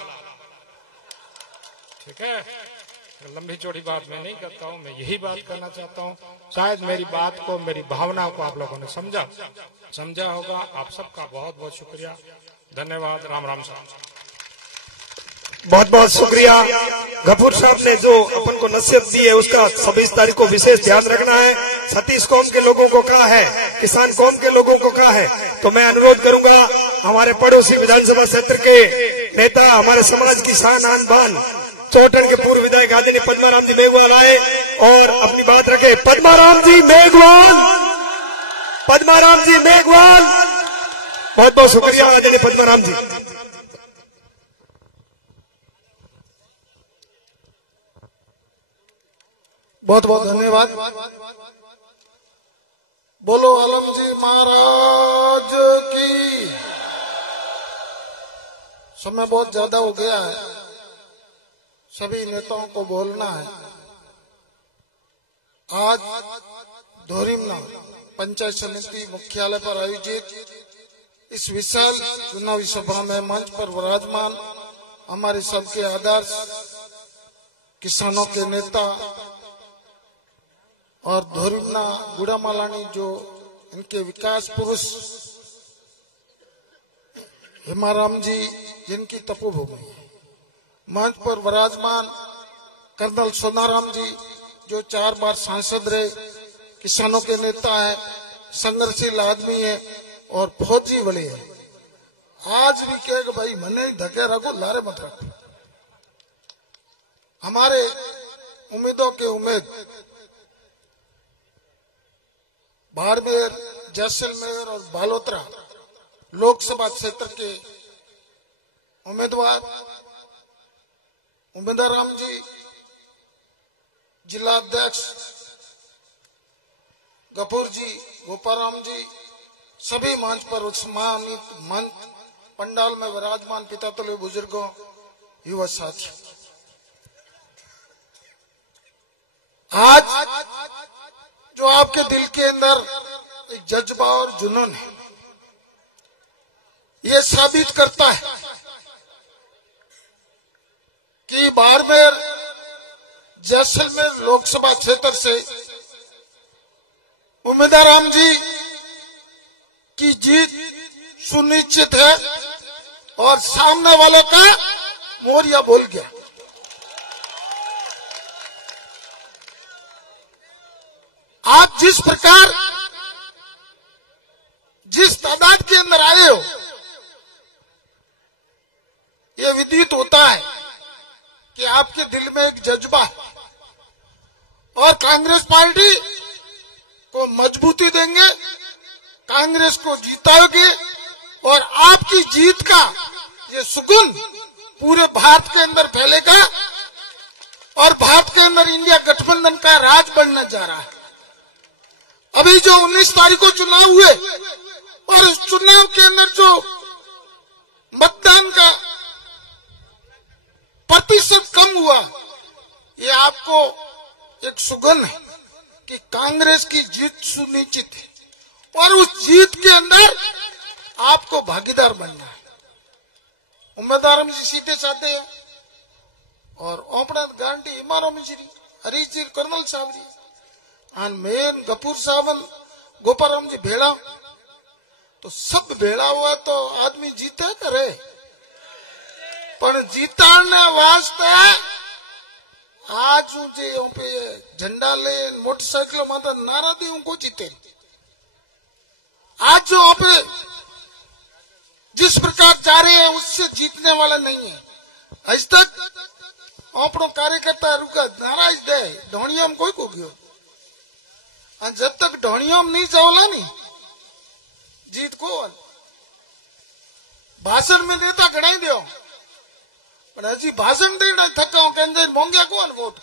ठीक है। लंबी चौड़ी बात मैं नहीं करता हूँ, मैं यही बात करना चाहता हूँ। शायद मेरी बात को, मेरी भावनाओं को आप लोगों ने समझा होगा। आप सबका बहुत बहुत शुक्रिया, धन्यवाद। राम राम साहब, बहुत बहुत शुक्रिया। गफूर साहब ने जो अपन को नसीहत दी है उसका 26 तारीख को विशेष ध्यान रखना है। सतीश कौम के लोगों को कहा है, किसान कौम के लोगों को कहा है, तो मैं अनुरोध करूंगा हमारे पड़ोसी विधानसभा क्षेत्र के नेता, हमारे समाज की शान आन बान चौटन के पूर्व विधायक आदरणीय पद्माराम जी मेघवाल आए और अपनी बात रखे। पद्माराम जी मेघवाल, पद्माराम जी मेघवाल, बहुत बहुत शुक्रिया आदरणीय पद्माराम जी। बहुत बहुत धन्यवाद। बोलो आलम जी महाराज की। समय बहुत ज्यादा हो गया है, सभी नेताओं को बोलना है। आज धोरीमना पंचायत समिति मुख्यालय पर आयोजित इस विशाल चुनावी सभा में मंच पर विराजमान हमारे सबके आदर्श किसानों के नेता और धोरीमना गुड़ामालानी जो इनके विकास पुरुष हेमाराम जी जिनकी तपोभूमि, मंच पर विराजमान कर्नल सोनाराम जी जो 4 बार सांसद रहे, किसानों के नेता है, संघर्षशील आदमी है और फौजी बड़े है। आज भी कहेगा भाई मने धके रखो, लारे मत रखो। हमारे उम्मीदों के उम्मीद बाड़मेर, जैसलमेर और बालोतरा लोकसभा क्षेत्र के उम्मीदवार उमेदराम जी, जिला अध्यक्ष गफूर जी, गोपाराम जी, सभी मंच पर उत्समानित मंच पंडाल में विराजमान पिता तुल्य बुजुर्गों, युवा साथी, आज जो आपके दिल के अंदर एक जज्बा और जुनून है, ये साबित करता है कि बाड़मेर, जैसलमेर लोकसभा क्षेत्र से उमेदराम जी की जीत सुनिश्चित है और सामने वालों का मोरिया बोल गया। आप जिस प्रकार, जिस तादाद के अंदर आए हो, ये विदित होता है कि आपके दिल में एक जज्बा है और कांग्रेस पार्टी को मजबूती देंगे, कांग्रेस को जीताओगे और आपकी जीत का ये सुगुन पूरे भारत के अंदर फैलेगा और भारत के अंदर इंडिया गठबंधन का राज बनने जा रहा है। अभी जो 19 तारीख को चुनाव हुए और उस चुनाव के अंदर जो मतदान का प्रतिशत कम हुआ, ये आपको एक सुगन है कि कांग्रेस की जीत सुनिश्चित है और उस जीत के अंदर आपको भागीदार बनना है। उम्मीदवार सीधे चाहते हैं और ओपड़ा गांधी हिमाराम जी, हरीश जी, कर्नल साहब जी और मेन गफूर साहब, गोपाराम जी भेड़ा, तो सब भेड़ा हुआ तो आदमी जीते करे, पर जीताने वास्ते आज जे पे झंडा ले मोटरसाइकिल माता नारा दी उनको जीते। आज जो आप जिस प्रकार चाह रहे हैं उससे जीतने वाला नहीं है। आज तक अपनो कार्यकर्ता रुका नाराज दे ढोणिया में कोई को गयो, जब तक ढोणिया में नहीं चावला नहीं जीत को। भाषण में नेता घणाई दियो पर हजी भाषण देना थका कहते मोंगे कौन वोट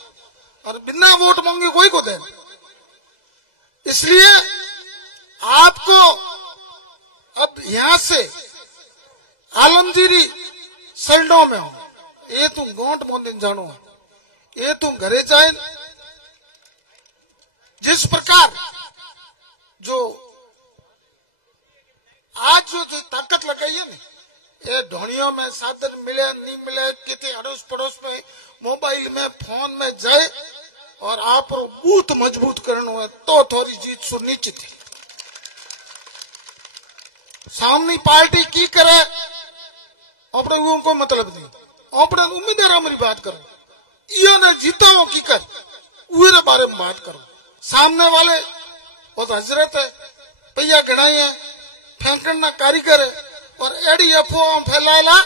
और बिना वोट मांगे कोई को दे। इसलिए आपको अब यहां से आलमगीरी सरडो में हो ये तुम गोंट मोदिन जानो ये तुम घरे जाए जिस प्रकार जो आज जो ताकत लगाई है ना ये ढोनियों में साधन मिले नहीं मिले किसी अड़ोस पड़ोस में मोबाइल में फोन में जाए और आप बूथ मजबूत करना है तो थोड़ी जीत सुनिश्चित है। सामने पार्टी की करे अपने को मतलब नहीं अपने उम्मीदवार मेरी बात करो ये ने जीता हो की कर उरे बारे में बात करो। सामने वाले बहुत हजरत है भैया गणाई है फेंकना कारीगर है और एडी अफवाह फैलाएला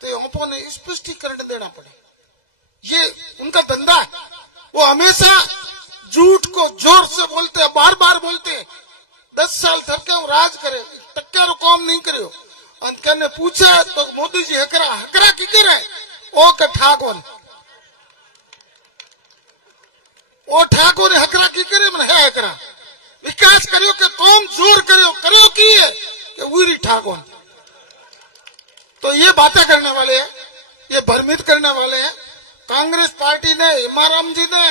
तो आपको ने स्पष्टीकरण देना पड़े। ये उनका धंधा है वो हमेशा झूठ को जोर से बोलते हैं बार बार बोलते हैं 10 साल थके राज करे टक्कर काम नहीं करे अंत ने पूछा तो मोदी जी हकरा की करे ओ का ठाकुर ओ ठाकुर हकरा की करे मन है हकरा विकास करियो के कौन जोर करियो की है कि उरी ठाकुर। तो ये बातें करने वाले हैं ये भ्रमित करने वाले हैं। कांग्रेस पार्टी ने हिमाराम जी ने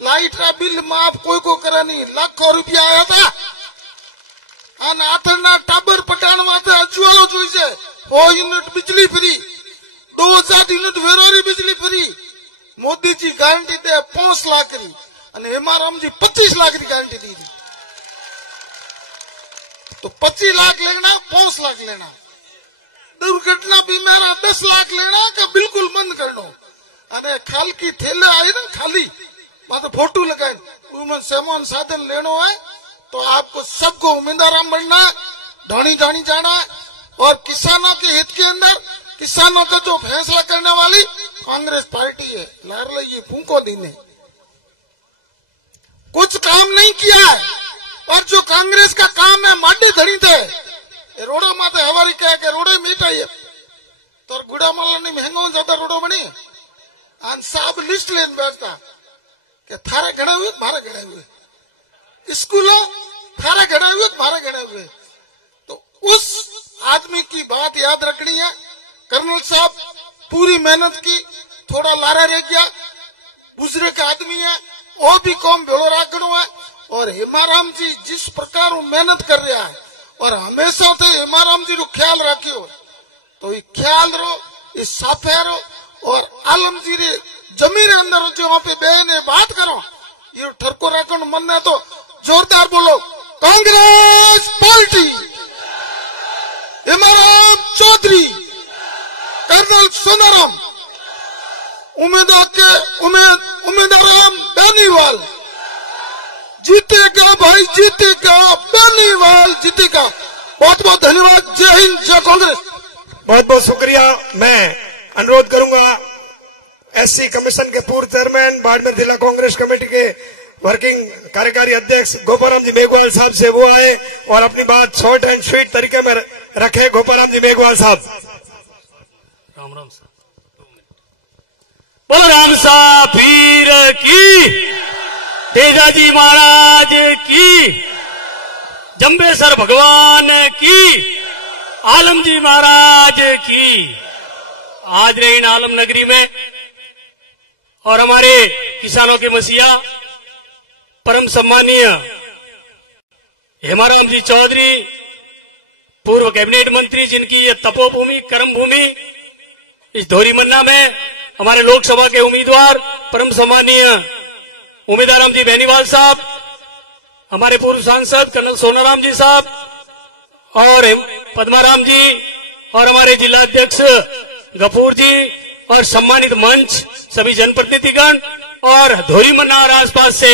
लाइट का बिल माफ कोई को करा नहीं लाखों रुपया आया था અને આથરના ટાબર પટાણ માટે અજવાળો જોઈશે 100 યુનિટ बिजली फ्री 2000 યુનિટ વેરારી बिजली फ्री मोदी जी गारंटी दे 5 लाख री અને हेमाराम जी 25 लाख की गारंटी दी थी। तो 25 लाख लेना 5 लाख लेना दुर्घटना बीमारा 10 लाख लेना का बिल्कुल बंद कर दो। अरे खाल की थैले आई ना खाली मतलब फोटो लगाए उनमें सामान साधन लेनो है तो आपको सबको उम्मीदवार बनना है ढाणी ढाणी जाना है और किसानों के हित के अंदर किसानों का जो फैसला करने वाली कांग्रेस पार्टी है लार ये फूको दीने कुछ काम नहीं किया है और जो कांग्रेस का काम है माडे धड़ी थे रोडो माते हवारी कह के रोडे मीटाइए तो गुड़ा माला महंगो ज्यादा रोडो बनी साहब लिस्ट लेन बैठता कि थारे गणे हुए मारे गणे हुए स्कूलों थारे गणे हुए मारे गणे हुए। तो उस आदमी की बात याद रखनी है। कर्नल साहब पूरी मेहनत की थोड़ा लारा रह गया दूसरे का आदमी है और भी कौम भेड़ो राखनो है और हेमाराम जी जिस प्रकार वो मेहनत कर रहा है और हमेशा तो हेमाराम जी को ख्याल रखियो तो ये ख्याल रो इस साफे रो और आलमगीर जमीन अंदर जो वहां पे बहने बात करो ये ठरको रखो मन है तो जोरदार बोलो कांग्रेस पार्टी हेमाराम चौधरी कर्नल सोनाराम उम्मीदवार बेनीवाल जीतेगा भाई जीतेगा बेनीवाल जीतेगा। बहुत बहुत धन्यवाद। जय हिंद जय कांग्रेस। बहुत बहुत शुक्रिया। मैं अनुरोध करूंगा एससी कमीशन के पूर्व चेयरमैन बाड़मेर जिला कांग्रेस कमेटी के वर्किंग कार्यकारी अध्यक्ष गोपाराम जी मेघवाल साहब से वो आए और अपनी बात शॉर्ट एंड स्वीट तरीके में रखे। गोपाराम जी मेघवाल साहब। राम राम साहब बलराम साहब पीर की तेजाजी महाराज की जम्बेसर भगवान की आलमजी महाराज की। आज रहे इन आलम नगरी में और हमारे किसानों के मसीहा परम सम्मानीय हेमाराम जी चौधरी पूर्व कैबिनेट मंत्री जिनकी ये तपोभूमि कर्म भूमि इस धोरी मन्ना में हमारे लोकसभा के उम्मीदवार परम सम्मानीय उम्मीदवार जी बेनीवाल साहब हमारे पूर्व सांसद कर्नल सोनाराम जी साहब और पद्माराम जी और हमारे जिला अध्यक्ष गफूर जी और सम्मानित मंच सभी जनप्रतिनिधिगण और धोरी मन्ना और आसपास से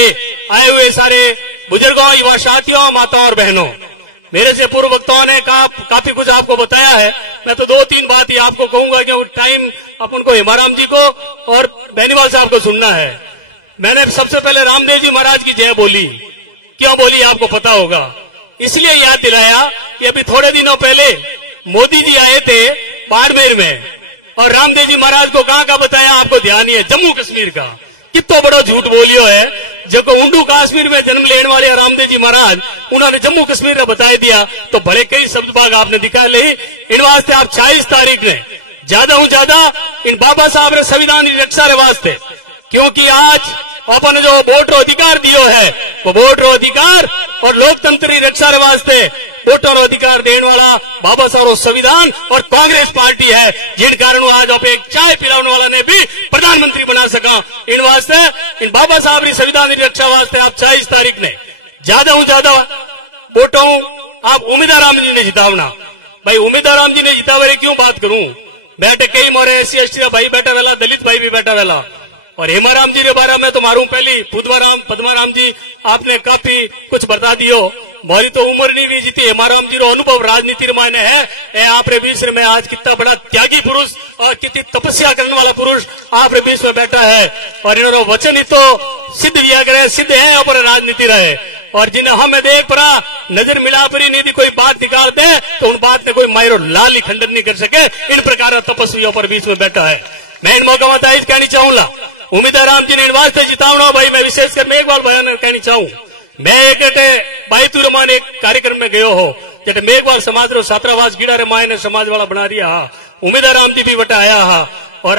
आए हुए सारे बुजुर्गों युवा साथियों माताओं और बहनों। मेरे से पूर्व वक्ताओं ने काफी कुछ आपको बताया है। मैं तो 2-3 बात ही आपको कहूंगा कि टाइम अपन को हेमाराम जी को और बेनीवाल साहब को सुनना है। मैंने सबसे पहले रामदेव जी महाराज की जय बोली। क्यों बोली आपको पता होगा। इसलिए याद दिलाया कि अभी थोड़े दिनों पहले मोदी जी आए थे बाड़मेर में और रामदेव जी महाराज को कहाँ बताया आपको ध्यान ही है, जम्मू कश्मीर का। कितना बड़ा झूठ बोलियो है, जब उंडू कश्मीर में जन्म लेने वाले रामदेव जी महाराज उन्होंने जम्मू कश्मीर का बता दिया, तो बड़े कई शब्द भाग आपने दिखा ले। इन वास्ते आप 26 तारीख ने ज्यादा ज्यादा इन बाबा साहब ने संविधान की रक्षा वास्ते, क्योंकि आज अपन जो वोट रो अधिकार दियो है वो वोट रो अधिकार और लोकतंत्र की रक्षा वास्ते वोट रो अधिकार देने वाला बाबा साहब संविधान और कांग्रेस पार्टी है, जिन कारण आज आप एक चाय पिलाने वाला ने भी प्रधानमंत्री बना सका। इन वास्ते इन बाबा साहब की संविधान की रक्षा वास्ते आप 26 तारीख ने ज्यादा वोटों आप उम्मीदवार राम जी ने जितावना। भाई उम्मीदवार राम जी ने जितावे क्यों बात करूं, बैठे कई मोरे SC ST का भाई बैठा वेला, दलित भाई भी बैठा वेला, और हेमाराम जी के बारे में तो मारू पहली पद्माराम जी आपने काफी कुछ बता दियो। मोरी तो उम्र नहीं भी जीती, हेमाराम जी रो अनुभव राजनीति मायने है। आपरे बीच में आज कितना बड़ा त्यागी पुरुष और कितनी तपस्या करने वाला पुरुष आपरे बीच में बैठा है, और इन्होंने वचन ही तो सिद्ध दिया करे, सिद्ध है और राजनीति रहे। और जिन्हें हमें देख पड़ा नजर मिला परी नहीं थी, कोई बात निकाल दे तो उन बात ने कोई मायरो लाल ही खंडन नहीं कर सके। इन प्रकार तपस्वियों पर बीच में बैठा है। मैं इन मौका में ताइज कहनी चाहूंगा, उम्मीदवार राम जी ने वास्ते जितावना। भाई मैं विशेषकर मैं एक बार बयान कहनी चाहूं, मैं एक बाईतूर मान एक कार्यक्रम में गयो हो, जटे मेघवाल समाज रो छात्रावास गिड़ा रे माए ने समाज वाला बना रिया हा, उम्मीदवार राम जी भी बटा आया हा, और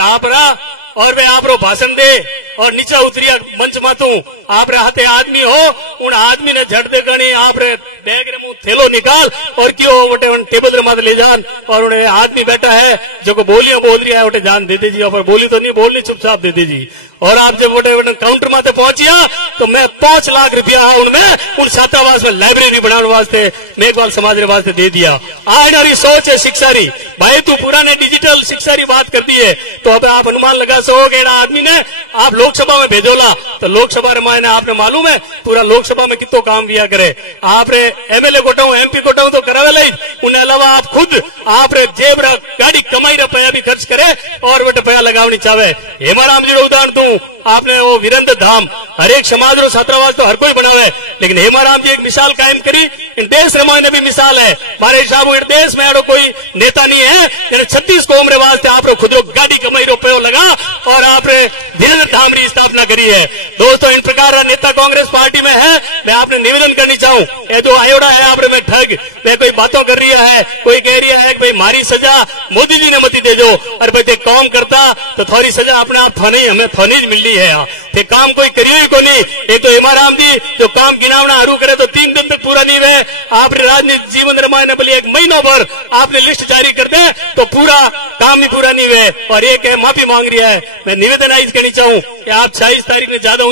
और वे आप रो भाषण दे और नीचा उतरिया मंच मातू आप हाथे आदमी हो, उन आदमी ने झट दे गणी आप बैग रे मुंह थैलो निकाल और क्यों वटे टेबल रे माथे ले जान, और उन्हें आदमी बैठा है जो को बोलियो बोल रहा है वटे जान दे दीजिए, और बोली तो नहीं बोलनी चुपचाप दे दीजिए। और आप जब वटे काउंटर माथे पहुंचिया तो मैं 5 लाख रुपया उनमें उन छात्रावास में लाइब्रेरी बनाने वास्ते मेघवाल समाज रे वास्ते दे दिया। आने सोच है शिक्षा री, भाई तू पुराने डिजिटल शिक्षा री बात कर दी है, तो अब आप अनुमान लगा सकोगे आदमी ने आप लोकसभा में भेजोला, तो लोकसभा रे मायने आपने मालूम है पूरा लोकसभा में कितो काम दिया करे। आपने MLA कोटाऊ MP कोटाऊ तो करावे ही, उन्हें अलावा आप खुद आप जेब गाड़ी कमाई रुपया भी खर्च करे और वो रुपया लगावनी चाहे। हेमाराम जी उदाहरण दूं, आपने वो वीरेंद्र धाम हर एक समाज रो छात्रावास तो हर कोई बनावे, लेकिन हेमाराम जी एक मिसाल कायम करी। इन देश रमाय ने भी मिसाल है, मारे हिसाब देश में एडो कोई नेता नहीं है 36 कौम रे वास्ते आप खुद गाड़ी कमाई रुपयो लगा और आपने वीरेंद्र धाम की स्थापना करी है। दोस्तों इन प्रकार का नेता कांग्रेस पार्टी में है। मैं आपने निवेदन करनी चाहूं, ये जो आयोड़ा है आपने में ठग मैं कोई बातों कर रही है, कोई कह रही है कि भाई मारी सजा मोदी जी ने मती दे दो, और भाई काम करता तो थोड़ी सजा अपने आप थाने हमें थाने मिल रही है, थे काम कोई करिए ही को नहीं। एक तो हेमाराम जी जो काम गिनावना हरू करे तो 3 दिन तक पूरा नहीं हुए, आपने राजनीतिक जीवन रमाय ने बोली 1 महीनों भर आपने लिस्ट जारी कर दे तो पूरा काम ही पूरा नहीं हुए, और एक है माफी मांग रही है। मैं निवेदन आज करनी चाहूं कि आप 26 तारीख ने ज्यादा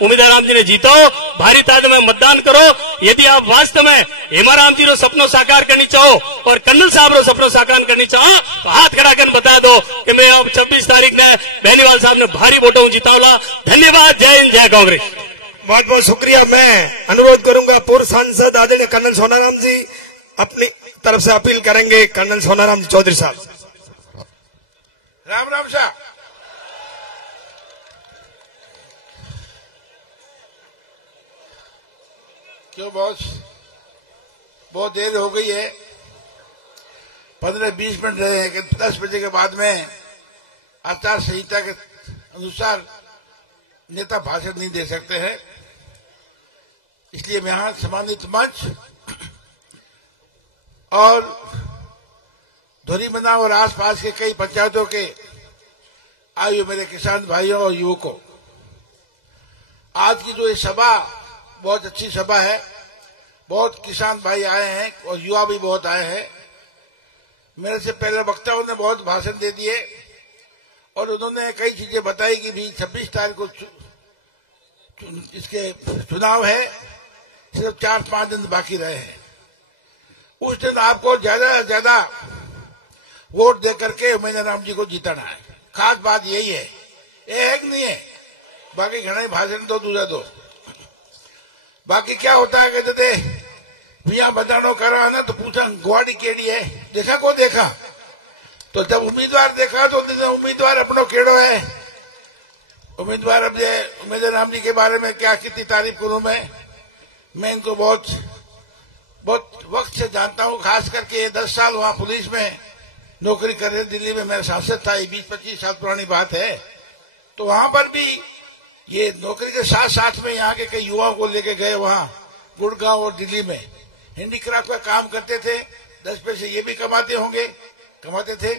उम्मीदवार राम जी ने जीतो, भारी तादाद में मतदान करो। यदि आप वास्तव में हेमाराम जी रो सपनों साकार करनी चाहो और कर्नल साहब रो सपनों साकार करनी चाहो तो हाथ खड़ा कर बता दो कि मैं अब 26 तारीख ने बेनीवाल साहब ने भारी वोटों जितावला। धन्यवाद। जय हिंद, जय कांग्रेस। बहुत बहुत शुक्रिया। मैं अनुरोध करूंगा पूर्व सांसद आदरणीय कर्नल सोनाराम जी अपनी तरफ से अपील करेंगे। कर्नल सोनाराम चौधरी साहब। राम राम साहब। क्यों बॉस, बहुत देर हो गई है, 15-20 मिनट रहे हैं कि 10 बजे के बाद में आचार संहिता के अनुसार नेता भाषण नहीं दे सकते हैं, इसलिए मैं यहां सम्मानित मंच और धोरीमना और आसपास के कई पंचायतों के आयु मेरे किसान भाइयों और युवकों, आज की जो ये सभा बहुत अच्छी सभा है, बहुत किसान भाई आए हैं और युवा भी बहुत आए हैं। मेरे से पहले वक्ताओं ने बहुत भाषण दे दिए और उन्होंने कई चीजें बताई कि भी 26 तारीख को इसके चुनाव है, सिर्फ 4-5 दिन बाकी रहे हैं। उस दिन आपको ज्यादा से ज्यादा वोट दे करके उम्मीदवार राम जी को जिताना है। खास बात यही है, एक नहीं है, बाकी घना भाषण दो दूसरा दो। बाकी क्या होता है कहते भैया बदानो करा ना तो पूछा गुआड़ी केड़ी है, देखा को देखा, तो जब उम्मीदवार देखा तो उम्मीदवार अपनो केड़ो है। उम्मीदवार अब उम्मीदवार राम जी के बारे में क्या कितनी तारीफ करूं मैं इनको बहुत बहुत वक्त से जानता हूँ, खास करके 10 साल वहाँ पुलिस में नौकरी कर रहे, दिल्ली में मेरा सांसद था, 20-25 साल पुरानी बात है। तो वहां पर भी ये नौकरी के साथ साथ में यहाँ के कई युवाओं को लेके गए, वहाँ गुड़गांव और दिल्ली में हैंडीक्राफ्ट का काम करते थे, 10 पैसे ये भी कमाते थे,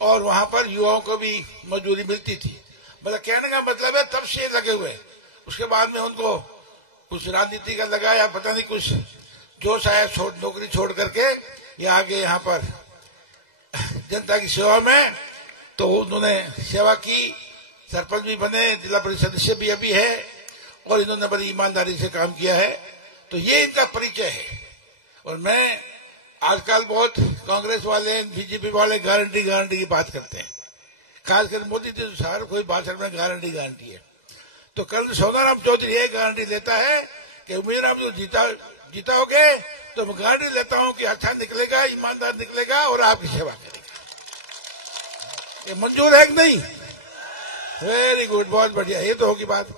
और वहां पर युवाओं को भी मजदूरी मिलती थी। मतलब कहने का मतलब है तब से लगे हुए। उसके बाद में उनको कुछ राजनीति का लगाया, पता नहीं कुछ जोश आया, नौकरी छोड़ करके ये आगे यहाँ पर जनता की सेवा में, तो उन्होंने सेवा की, सरपंच भी बने, जिला परिषद सदस्य भी अभी है, और इन्होंने बड़ी ईमानदारी से काम किया है। तो ये इनका परिचय है। और मैं आजकल बहुत कांग्रेस वाले, बीजेपी वाले गारंटी की बात करते हैं, खासकर मोदी जी तो सारे कोई भाषण में गारंटी है। तो कल सोनाराम चौधरी ये गारंटी लेता है कि उम्मीदवार जो जीताओगे तो मैं गारंटी लेता हूं कि अच्छा निकलेगा, ईमानदार निकलेगा और आपकी सेवा करेगा। ये मंजूर है कि नहीं? वेरी गुड, बहुत बढ़िया, ये तो होगी बात।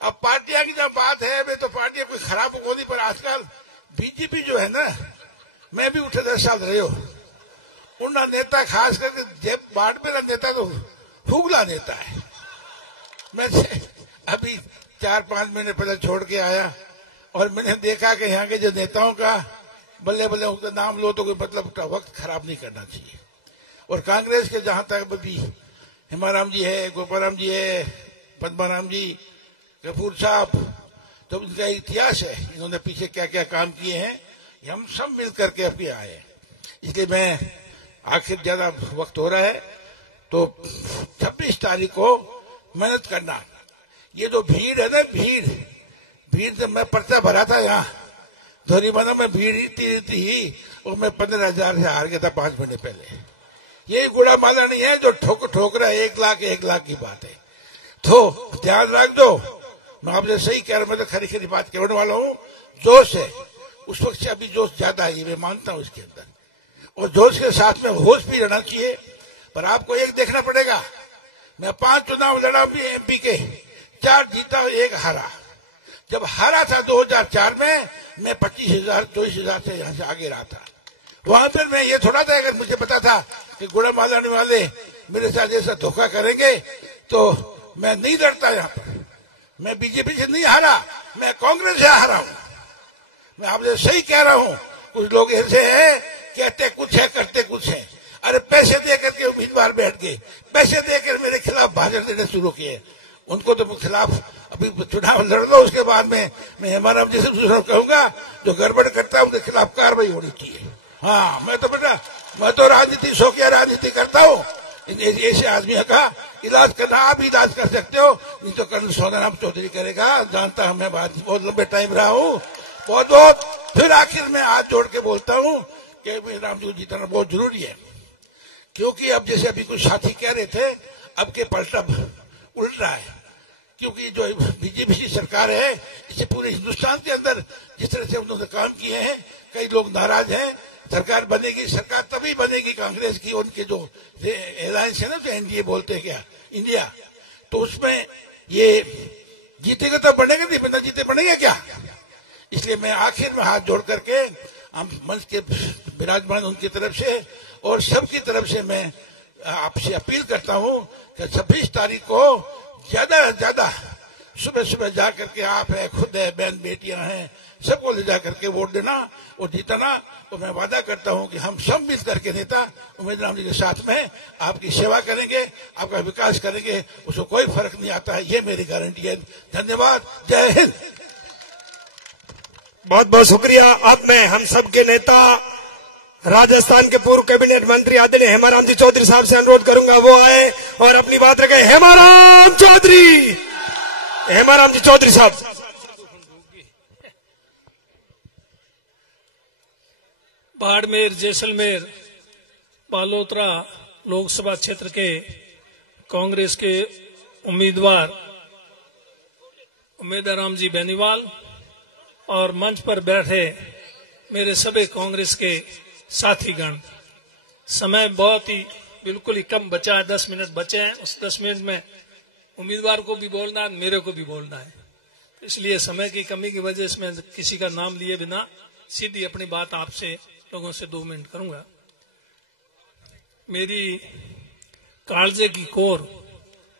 अब पार्टियां की जब बात है, वे तो पार्टियां कोई खराब होनी, पर आजकल बीजेपी जो है ना, मैं भी उठे 10 साल रहे हो, उनका नेता खास करके जब बाड़मेर नेता तो हुगला नेता है। मैं अभी 4-5 महीने पहले छोड़ के आया और मैंने देखा कि यहाँ के जो नेताओं का बल्ले बल्ले उनका नाम लो तो कोई मतलब वक्त खराब नहीं करना चाहिए। और कांग्रेस के जहां तक भी हेमाराम जी है, गोपाराम जी है, पद्माराम जी, कपूर साहब, तो इनका इतिहास है, इन्होंने पीछे क्या क्या काम किए हैं, हम सब मिल करके अभी आए। इसलिए मैं आखिर ज्यादा वक्त हो रहा है, तो 26 तारीख को मेहनत करना। ये जो भीड़ है ना, भीड़ से मैं पर्चा भरा था यहाँ धोरीमाना में, भीड़ इतनी ही, और मैं 15,000 से हार गया था 5 महीने पहले। ये गुड़ा माला नहीं है जो ठोक रहा है, 1 लाख की बात है। तो ध्यान रख दो, मैं आपसे सही कह रहा हूं, मैं तो खरी बात कहने वाला हूँ। जोश है, उस वक्त से अभी जोश ज्यादा है, ये मैं मानता हूँ इसके अंदर, और जोश के साथ में होश भी रहना चाहिए। पर आपको एक देखना पड़ेगा, मैं 5 चुनाव लड़ा भी एमपी के, 4 जीता, 1 हारा। जब हारा था 2004 में, मैं 25,000-24,000 से यहाँ से आगे रहा था। वहां पर मैं ये थोड़ा था, अगर मुझे पता था कि गुड़ा मालाने वाले मेरे साथ जैसा धोखा करेंगे तो मैं नहीं लड़ता यहाँ पर। मैं बीजेपी से नहीं हारा, मैं कांग्रेस से हारा हूँ। मैं आपसे सही कह रहा हूँ। कुछ लोग ऐसे हैं, कहते कुछ है करते कुछ है। अरे पैसे दे करके उम्मीदवार बैठ गए, पैसे देकर मेरे खिलाफ भाषण देने शुरू किए। उनको तो खिलाफ अभी चुनाव लड़ लो, उसके बाद में मैं हेमाराम जी से कहूंगा जो गड़बड़ करता है उनके खिलाफ कार्रवाई होनी चाहिए। हाँ, मैं तो राजनीति, शौकिया राजनीति करता हूँ। ऐसे आदमी का इलाज करना, आप इलाज कर सकते हो, नहीं तो कर्नल सोनाराम चौधरी करेगा। जानता हूं, मैं बहुत लंबे टाइम रहा हूँ, बहुत। फिर आखिर में हाथ जोड़ के बोलता हूँ कि राम जी को जिताना बहुत जरूरी है। क्योंकि अब जैसे अभी कुछ साथी कह रहे थे, अब के पलटा उल्ट रहा है। क्योंकि जो बीजेपी की सरकार है, इसे पूरे हिंदुस्तान के अंदर जिस तरह से उन्होंने काम किए हैं, कई लोग नाराज हैं। सरकार बनेगी, सरकार तभी बनेगी कांग्रेस की, उनके जो अलायंस है ना, जो एनडीए बोलते हैं क्या, इंडिया, तो उसमें ये जीतेगा तो बनेगा, नहीं बिना जीते बनेगा क्या। इसलिए मैं आखिर में हाथ जोड़ करके हम मंच के विराजमान उनकी तरफ से और सबकी तरफ से मैं आपसे अपील करता हूं कि 26 तारीख को ज्यादा से ज्यादा सुबह जा करके, आप है, खुद है, बहन बेटियां हैं, सबको ले जा करके वोट देना और जीतना। तो मैं वादा करता हूं कि हम सब मिल करके नेता उम्मीदवार जी के साथ में आपकी सेवा करेंगे, आपका विकास करेंगे, उसको कोई फर्क नहीं आता है, ये मेरी गारंटी है। धन्यवाद, जय हिंद। बहुत बहुत शुक्रिया। अब मैं हम सबके नेता राजस्थान के पूर्व कैबिनेट मंत्री आदरणीय हेमाराम जी चौधरी साहब से अनुरोध करूंगा, वो आए और अपनी बात रखे। हेमाराम जी चौधरी साहब। बाड़मेर, जैसलमेर, बालोतरा लोकसभा क्षेत्र के कांग्रेस के उम्मीदवार उम्मीदवार जी बेनीवाल और मंच पर बैठे मेरे सभी कांग्रेस के साथीगण, समय बहुत ही बिल्कुल ही कम बचा है, 10 मिनट बचे हैं। उस 10 मिनट में उम्मीदवार को भी बोलना है, मेरे को भी बोलना है, इसलिए समय की कमी की वजह से मैं किसी का नाम लिए बिना सीधी अपनी बात आपसे लोगों से 2 मिनट करूंगा। मेरी कालजे की कोर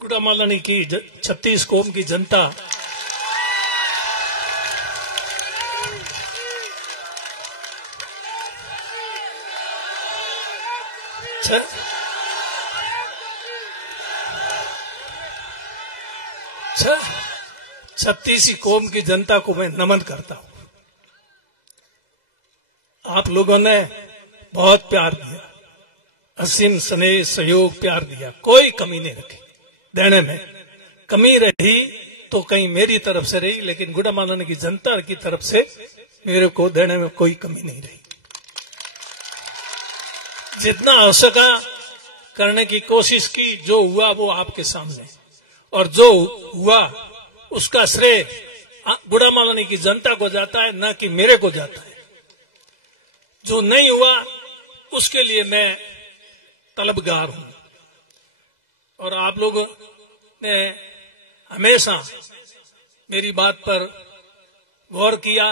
गुड़ामालानी की 36 कौम की जनता छत्तीसी कौम की जनता को मैं नमन करता हूं। आप लोगों ने बहुत प्यार दिया, असीम स्नेह सहयोग प्यार दिया, कोई कमी नहीं रखी। देने में कमी रही तो कहीं मेरी तरफ से रही, लेकिन गुड़ामालानी की जनता की तरफ से मेरे को देने में कोई कमी नहीं रही। जितना हो सका करने की कोशिश की, जो हुआ वो आपके सामने, और जो हुआ उसका श्रेय गुड़ामालानी की जनता को जाता है, न कि मेरे को जाता है। जो नहीं हुआ उसके लिए मैं तलबगार हूं। और आप लोगों ने हमेशा मेरी बात पर गौर किया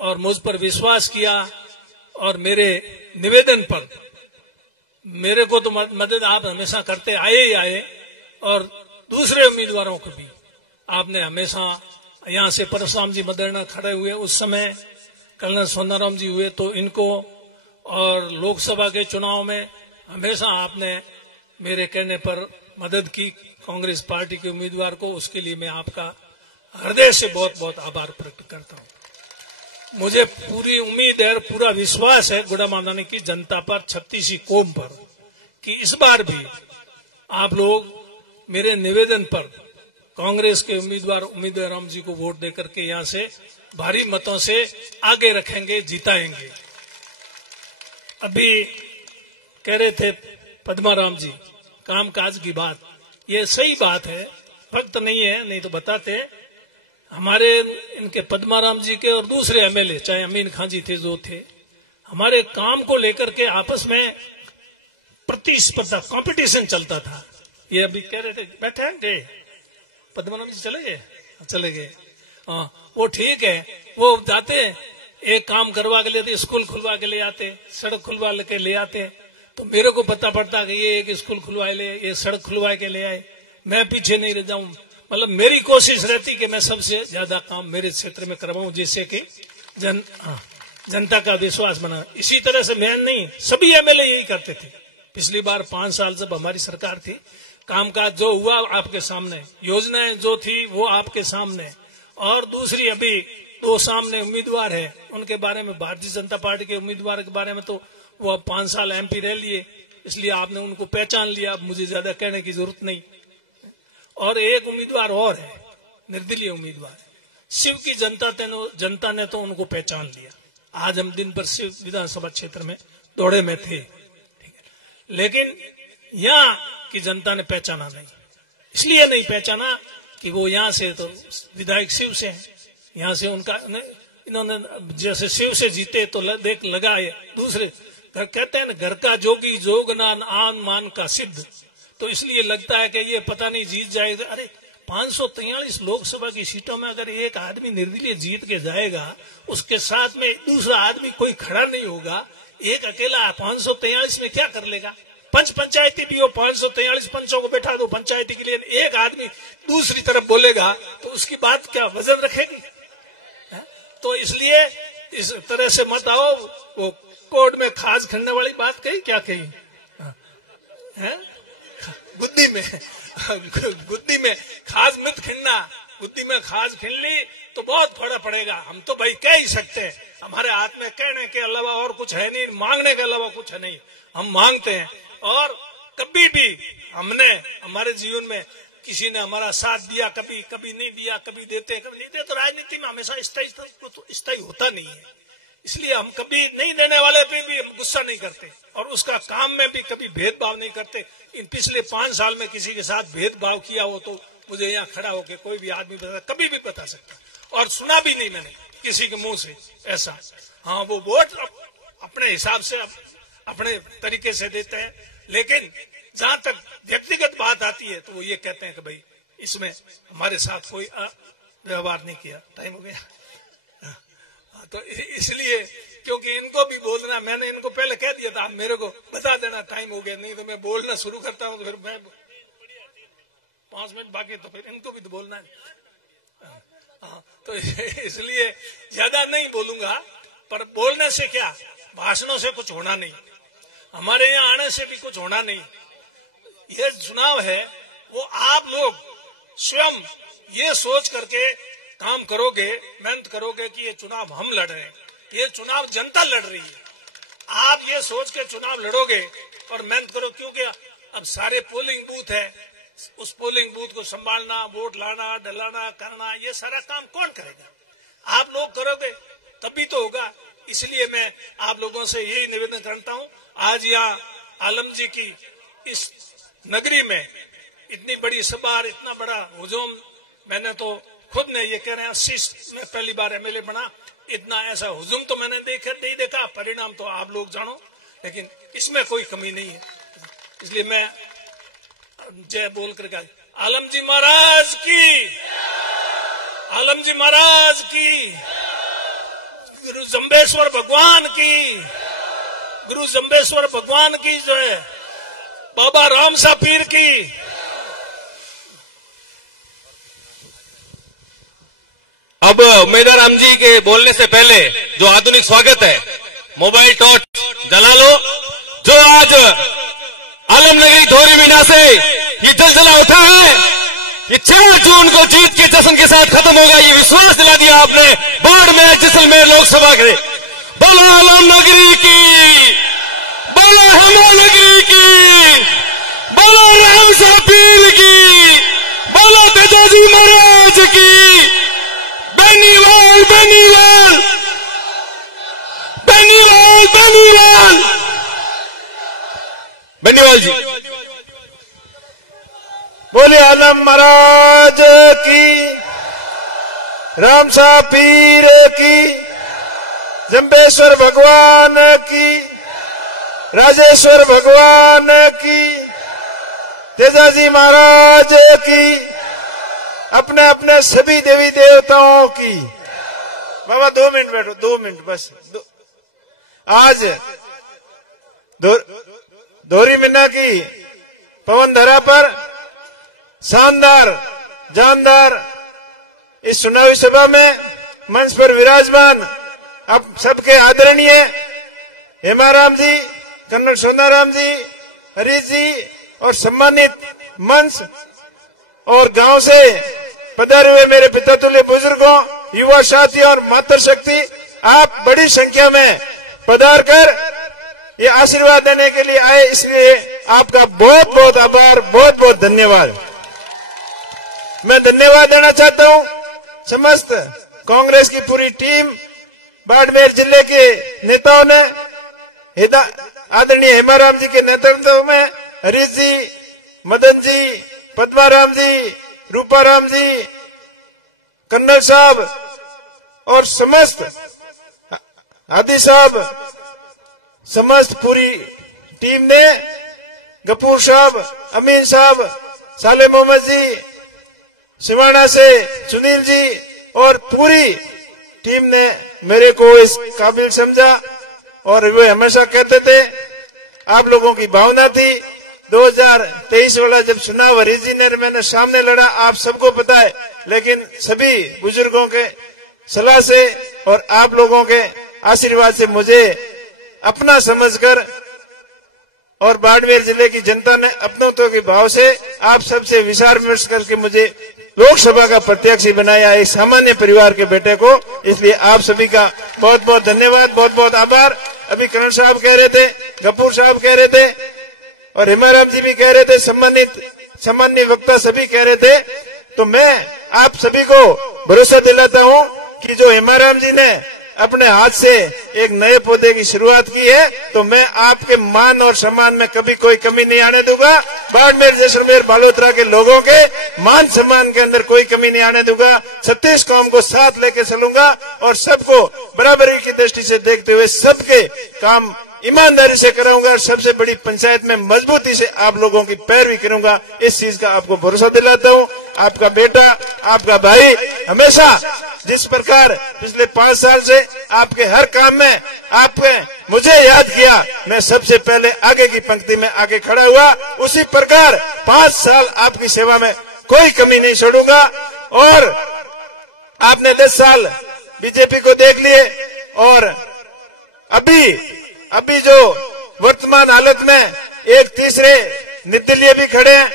और मुझ पर विश्वास किया, और मेरे निवेदन पर मेरे को तो मदद आप हमेशा करते आए ही आए, और दूसरे उम्मीदवारों को भी आपने हमेशा, यहाँ से परशुराम जी मदरना खड़े हुए उस समय, कर्नल सोनाराम जी हुए तो इनको, और लोकसभा के चुनाव में हमेशा आपने मेरे कहने पर मदद की कांग्रेस पार्टी के उम्मीदवार को। उसके लिए मैं आपका हृदय से बहुत बहुत आभार प्रकट करता हूं। मुझे पूरी उम्मीद है, पूरा विश्वास है गुड़ामालानी की जनता पर, 36 कौम पर, कि इस बार भी आप लोग मेरे निवेदन पर कांग्रेस के उम्मीदवार राम जी को वोट देकर के यहाँ से भारी मतों से आगे रखेंगे, जिताएंगे। अभी कह रहे थे पद्माराम जी कामकाज की बात, ये सही बात है, फक्त नहीं है, नहीं तो बताते। हमारे इनके पद्माराम जी के और दूसरे एमएलए, चाहे अमीन खान जी थे जो थे, हमारे काम को लेकर के आपस में प्रतिस्पर्धा, कंपटीशन चलता था। ये अभी कह रहे थे, बैठे हैं गए पद्माराम जी, चले गए। हाँ, वो ठीक है, वो जाते एक काम करवा के लेते, स्कूल खुलवा के ले आते, सड़क खुलवा के ले आते, तो मेरे को पता पड़ता कि ये एक स्कूल खुलवा ले, ये सड़क खुलवा के ले आए, मैं पीछे नहीं रह जाऊं। मतलब मेरी कोशिश रहती कि मैं सबसे ज्यादा काम मेरे क्षेत्र में करवाऊं, जिससे कि जनता का विश्वास बना। इसी तरह से मैं नहीं, सभी एमएलए यही करते थे। पिछली बार 5 साल जब हमारी सरकार थी, कामकाज जो हुआ आपके सामने, योजनाएं जो थी वो आपके सामने, और दूसरी अभी 2 सामने उम्मीदवार है, उनके बारे में, भारतीय जनता पार्टी के उम्मीदवार के बारे में तो वो अब 5 साल एमपी रह लिए, इसलिए आपने उनको पहचान लिया, अब मुझे ज्यादा कहने की जरूरत नहीं। और एक उम्मीदवार और है, निर्दलीय उम्मीदवार, शिव की जनता ने तो उनको पहचान लिया। आज हम दिन भर शिव विधानसभा क्षेत्र में दौड़े में थे, लेकिन यहाँ की जनता ने पहचाना नहीं। इसलिए नहीं पहचाना कि वो यहाँ से तो विधायक शिव से हैं, यहाँ से उनका इन्होंने जैसे शिव से जीते तो देख लगाए। दूसरे कहते हैं ना, घर का जोगी जोगनान आन मान का सिद्ध, तो इसलिए लगता है कि ये पता नहीं जीत जाएगा। अरे 543 लोकसभा की सीटों में अगर एक आदमी निर्दलीय जीत के जाएगा, उसके साथ में दूसरा आदमी कोई खड़ा नहीं होगा, एक अकेला 543 में क्या कर लेगा? पंचायती भी हो, 543 पंचों को बैठा दो पंचायती के लिए, एक आदमी दूसरी तरफ बोलेगा तो उसकी बात क्या वजन रखेगी? तो इसलिए इस तरह से मत आओ। वो कोर्ट में खास खिलने वाली बात कही, क्या कही है? गुद्दी में खास मत खिलना, गुद्दी में खास खिल ली तो बहुत फड़ा पड़ेगा। हम तो भाई कह ही सकते हैं, हमारे हाथ में कहने के अलावा और कुछ है नहीं, मांगने के अलावा कुछ है नहीं, हम मांगते हैं। और कभी भी हमने हमारे जीवन में किसी ने हमारा साथ दिया, कभी नहीं दिया, कभी देते कभी नहीं देते। तो राजनीति में हमेशा स्थायी होता नहीं है, इसलिए हम कभी नहीं देने वाले पे भी हम गुस्सा नहीं करते, और उसका काम में भी कभी भेदभाव नहीं करते। इन पिछले 5 साल में किसी के साथ भेदभाव किया हो तो मुझे यहाँ खड़ा होकर कोई भी आदमी कभी भी बता सकता, और सुना भी नहीं मैंने किसी के मुंह से ऐसा। हाँ, वो वोट अपने हिसाब से अपने तरीके से देते हैं, लेकिन जहां तक व्यक्तिगत बात आती है तो वो ये कहते हैं कि भाई इसमें हमारे साथ कोई व्यवहार नहीं किया। टाइम हो गया, तो इसलिए क्योंकि इनको भी बोलना, मैंने इनको पहले कह दिया था, आप मेरे को बता देना टाइम हो गया, नहीं तो मैं बोलना शुरू करता हूँ तो फिर मैं 5 मिनट बाकी, तो फिर इनको भी तो बोलना है। तो इसलिए ज्यादा नहीं बोलूंगा, पर बोलने से क्या, भाषणों से कुछ होना नहीं, हमारे यहाँ आने से भी कुछ होना नहीं। ये चुनाव है वो आप लोग स्वयं ये सोच करके काम करोगे, मेहनत करोगे कि ये चुनाव हम लड़ रहे हैं, ये चुनाव जनता लड़ रही है। आप ये सोच के चुनाव लड़ोगे और मेहनत करो, क्योंकि अब सारे पोलिंग बूथ है, उस पोलिंग बूथ को संभालना, वोट लाना, डलाना, करना, ये सारा काम कौन करेगा? आप लोग करोगे तभी तो होगा। इसलिए मैं आप लोगों से यही निवेदन करता हूँ, आज यहाँ आलम जी की इस नगरी में इतनी बड़ी सभा और इतना बड़ा हुजूम, मैंने तो खुद ने ये कह रहे हैं 80 में पहली बार एमएलए बना, इतना ऐसा हुजूम तो मैंने नहीं देखा, परिणाम तो आप लोग जानो, लेकिन इसमें कोई कमी नहीं है। इसलिए मैं जय बोल कर आलम जी महाराज की, आलम जी महाराज की, गुरु जम्बेश्वर भगवान की, गुरु जम्बेश्वर भगवान की जय, बाबा राम सा पीर की। अब मेदाराम जी के बोलने से पहले जो आधुनिक स्वागत है, मोबाइल टॉर्च जला लो। जो आज आलमनगरी धोरी मीना से ये जलजला उठा है, ये 4 जून को जीत के जश्न के साथ खत्म होगा, ये विश्वास दिला दिया आपने बाड़मेर जैसलमेर लोकसभा के। बोलो आलमनगरी की, बोलो हेमानगरी की, बोलो राम सा पीर की, बोलो तेजाजी महाराज की। बेनीवाल बेनीवाल बेनीवाल बेनीवाल बेनीवाल जी। बोले आलम महाराज की, राम सा पीर की, जम्बेश्वर भगवान की, राजेश्वर भगवान की, तेजाजी महाराज की, अपने अपने सभी देवी देवताओं की। बाबा 2 मिनट बैठो, 2 मिनट बस। आज धोरी मीना की पवन धरा पर शानदार जानदार इस चुनावी सभा में मंच पर विराजमान अब सबके आदरणीय हेमाराम जी, कन्नड़ सोनाराम जी, हरीश जी और सम्मानित मंच और गांव से पधारे हुए मेरे पितातुल्य बुजुर्गों, युवा साथियों और मातृशक्ति, आप बड़ी संख्या में पधार कर ये आशीर्वाद देने के लिए आए, इसलिए आपका बहुत बहुत आभार, बहुत बहुत धन्यवाद। मैं धन्यवाद देना चाहता हूं समस्त कांग्रेस की पूरी टीम, बाड़मेर जिले के नेताओं ने, आदरणीय हेमाराम जी के नेतृत्व में, हरीश जी, मदन जी, पद्माराम जी, रूपाराम जी, कन्नड़ साहब और समस्त आदि साहब, समस्त पूरी टीम ने, गफूर साहब, अमीन साहब, साले मोहम्मद जी, सिवाना से सुनील जी और पूरी टीम ने मेरे को इस काबिल समझा। और वे हमेशा कहते थे, आप लोगों की भावना थी, 2023 वाला जब चुनाव हरीश जी ने मैंने सामने लड़ा, आप सबको पता है, लेकिन सभी बुजुर्गों के सलाह से और आप लोगों के आशीर्वाद से मुझे अपना समझकर और बाड़मेर जिले की जनता ने अपनत्व के भाव से आप सबसे विचार विमर्श करके मुझे लोकसभा का प्रत्याशी बनाया, एक सामान्य परिवार के बेटे को। इसलिए आप सभी का बहुत बहुत धन्यवाद, बहुत बहुत आभार। अभी करण साहब कह रहे थे, गफूर साहब कह रहे थे और हेमाराम जी भी कह रहे थे, सामान्य वक्ता सभी कह रहे थे। तो मैं आप सभी को भरोसा दिलाता हूं कि जो हेमाराम जी ने अपने हाथ से एक नए पौधे की शुरुआत की है, तो मैं आपके मान और सम्मान में कभी कोई कमी नहीं आने दूंगा। बाड़मेर जैसलमेर बालोतरा के लोगों के मान सम्मान के अंदर कोई कमी नहीं आने दूंगा। 36 कौम को साथ लेके चलूंगा और सबको बराबरी की दृष्टि से देखते हुए सबके काम ईमानदारी से कराऊंगा और सबसे बड़ी पंचायत में मजबूती से आप लोगों की पैरवी करूंगा। इस चीज का आपको भरोसा दिलाता हूं। आपका बेटा, आपका भाई हमेशा जिस प्रकार पिछले 5 साल से आपके हर काम में आपने मुझे याद किया, मैं सबसे पहले आगे की पंक्ति में आके खड़ा हुआ, उसी प्रकार 5 साल आपकी सेवा में कोई कमी नहीं छोड़ूंगा। और आपने 10 साल बीजेपी को देख लिए और अभी जो वर्तमान हालत में एक तीसरे निर्दलीय भी खड़े हैं,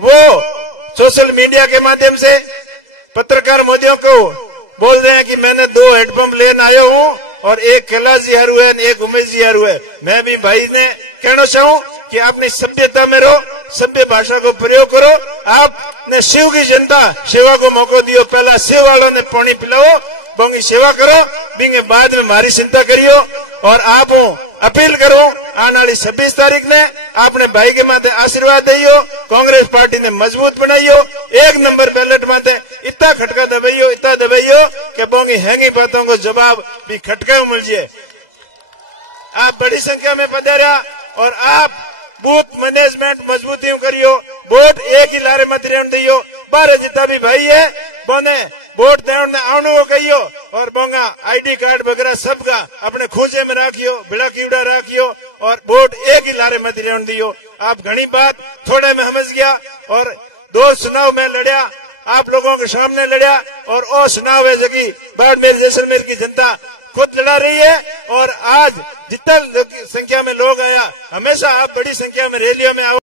वो सोशल मीडिया के माध्यम से पत्रकार मोदियों को बोल रहे हैं कि मैंने 2 हेडपंप लेने आया हूं और एक कैलाश जी हारू है, एक उमेश जी हारू है। मैं भी भाई ने कहना चाहूं कि अपनी सभ्यता में रहो, सभ्य भाषा को प्रयोग करो। आपने शिव की जनता सेवा को मौका दियो, पहला शिव वालों ने पानी पिलाओ, बोंगी सेवा करो, बिंगे बाद में मारी चिंता करियो। और आप अपील करो, आने वाली 26 तारीख ने आपने भाई के माथे आशीर्वाद दियो, कांग्रेस पार्टी ने मजबूत बनाइयो, 1 नंबर बैलेट माथे इतना खटका दबाइयो कि बोंगी हैंगी बातों को जवाब भी खटका मिल जाए। आप बड़ी संख्या में पधारा और आप बूथ मैनेजमेंट मजबूती करियो, वोट एक ही लारे मत रहने दियो। 12 जितना भी भाई है बोने वोट देने आने को कहियो और बोंगा आईडी कार्ड वगैरह सबका अपने खूजे में राखियो, बिड़ा कीड़ा राखियो और वोट एक ही लारे मत रहने दियो। आप घनी बात थोड़े में समझ गया और 2 चुनाव में लड़िया, आप लोगों के सामने लड़िया और वो चुनाव है जगह बाड़मेर जैसलमेर की जनता खुद लड़ा रही है। और आज जितना संख्या में लोग आया, हमेशा आप बड़ी संख्या में रैलियों में आओ।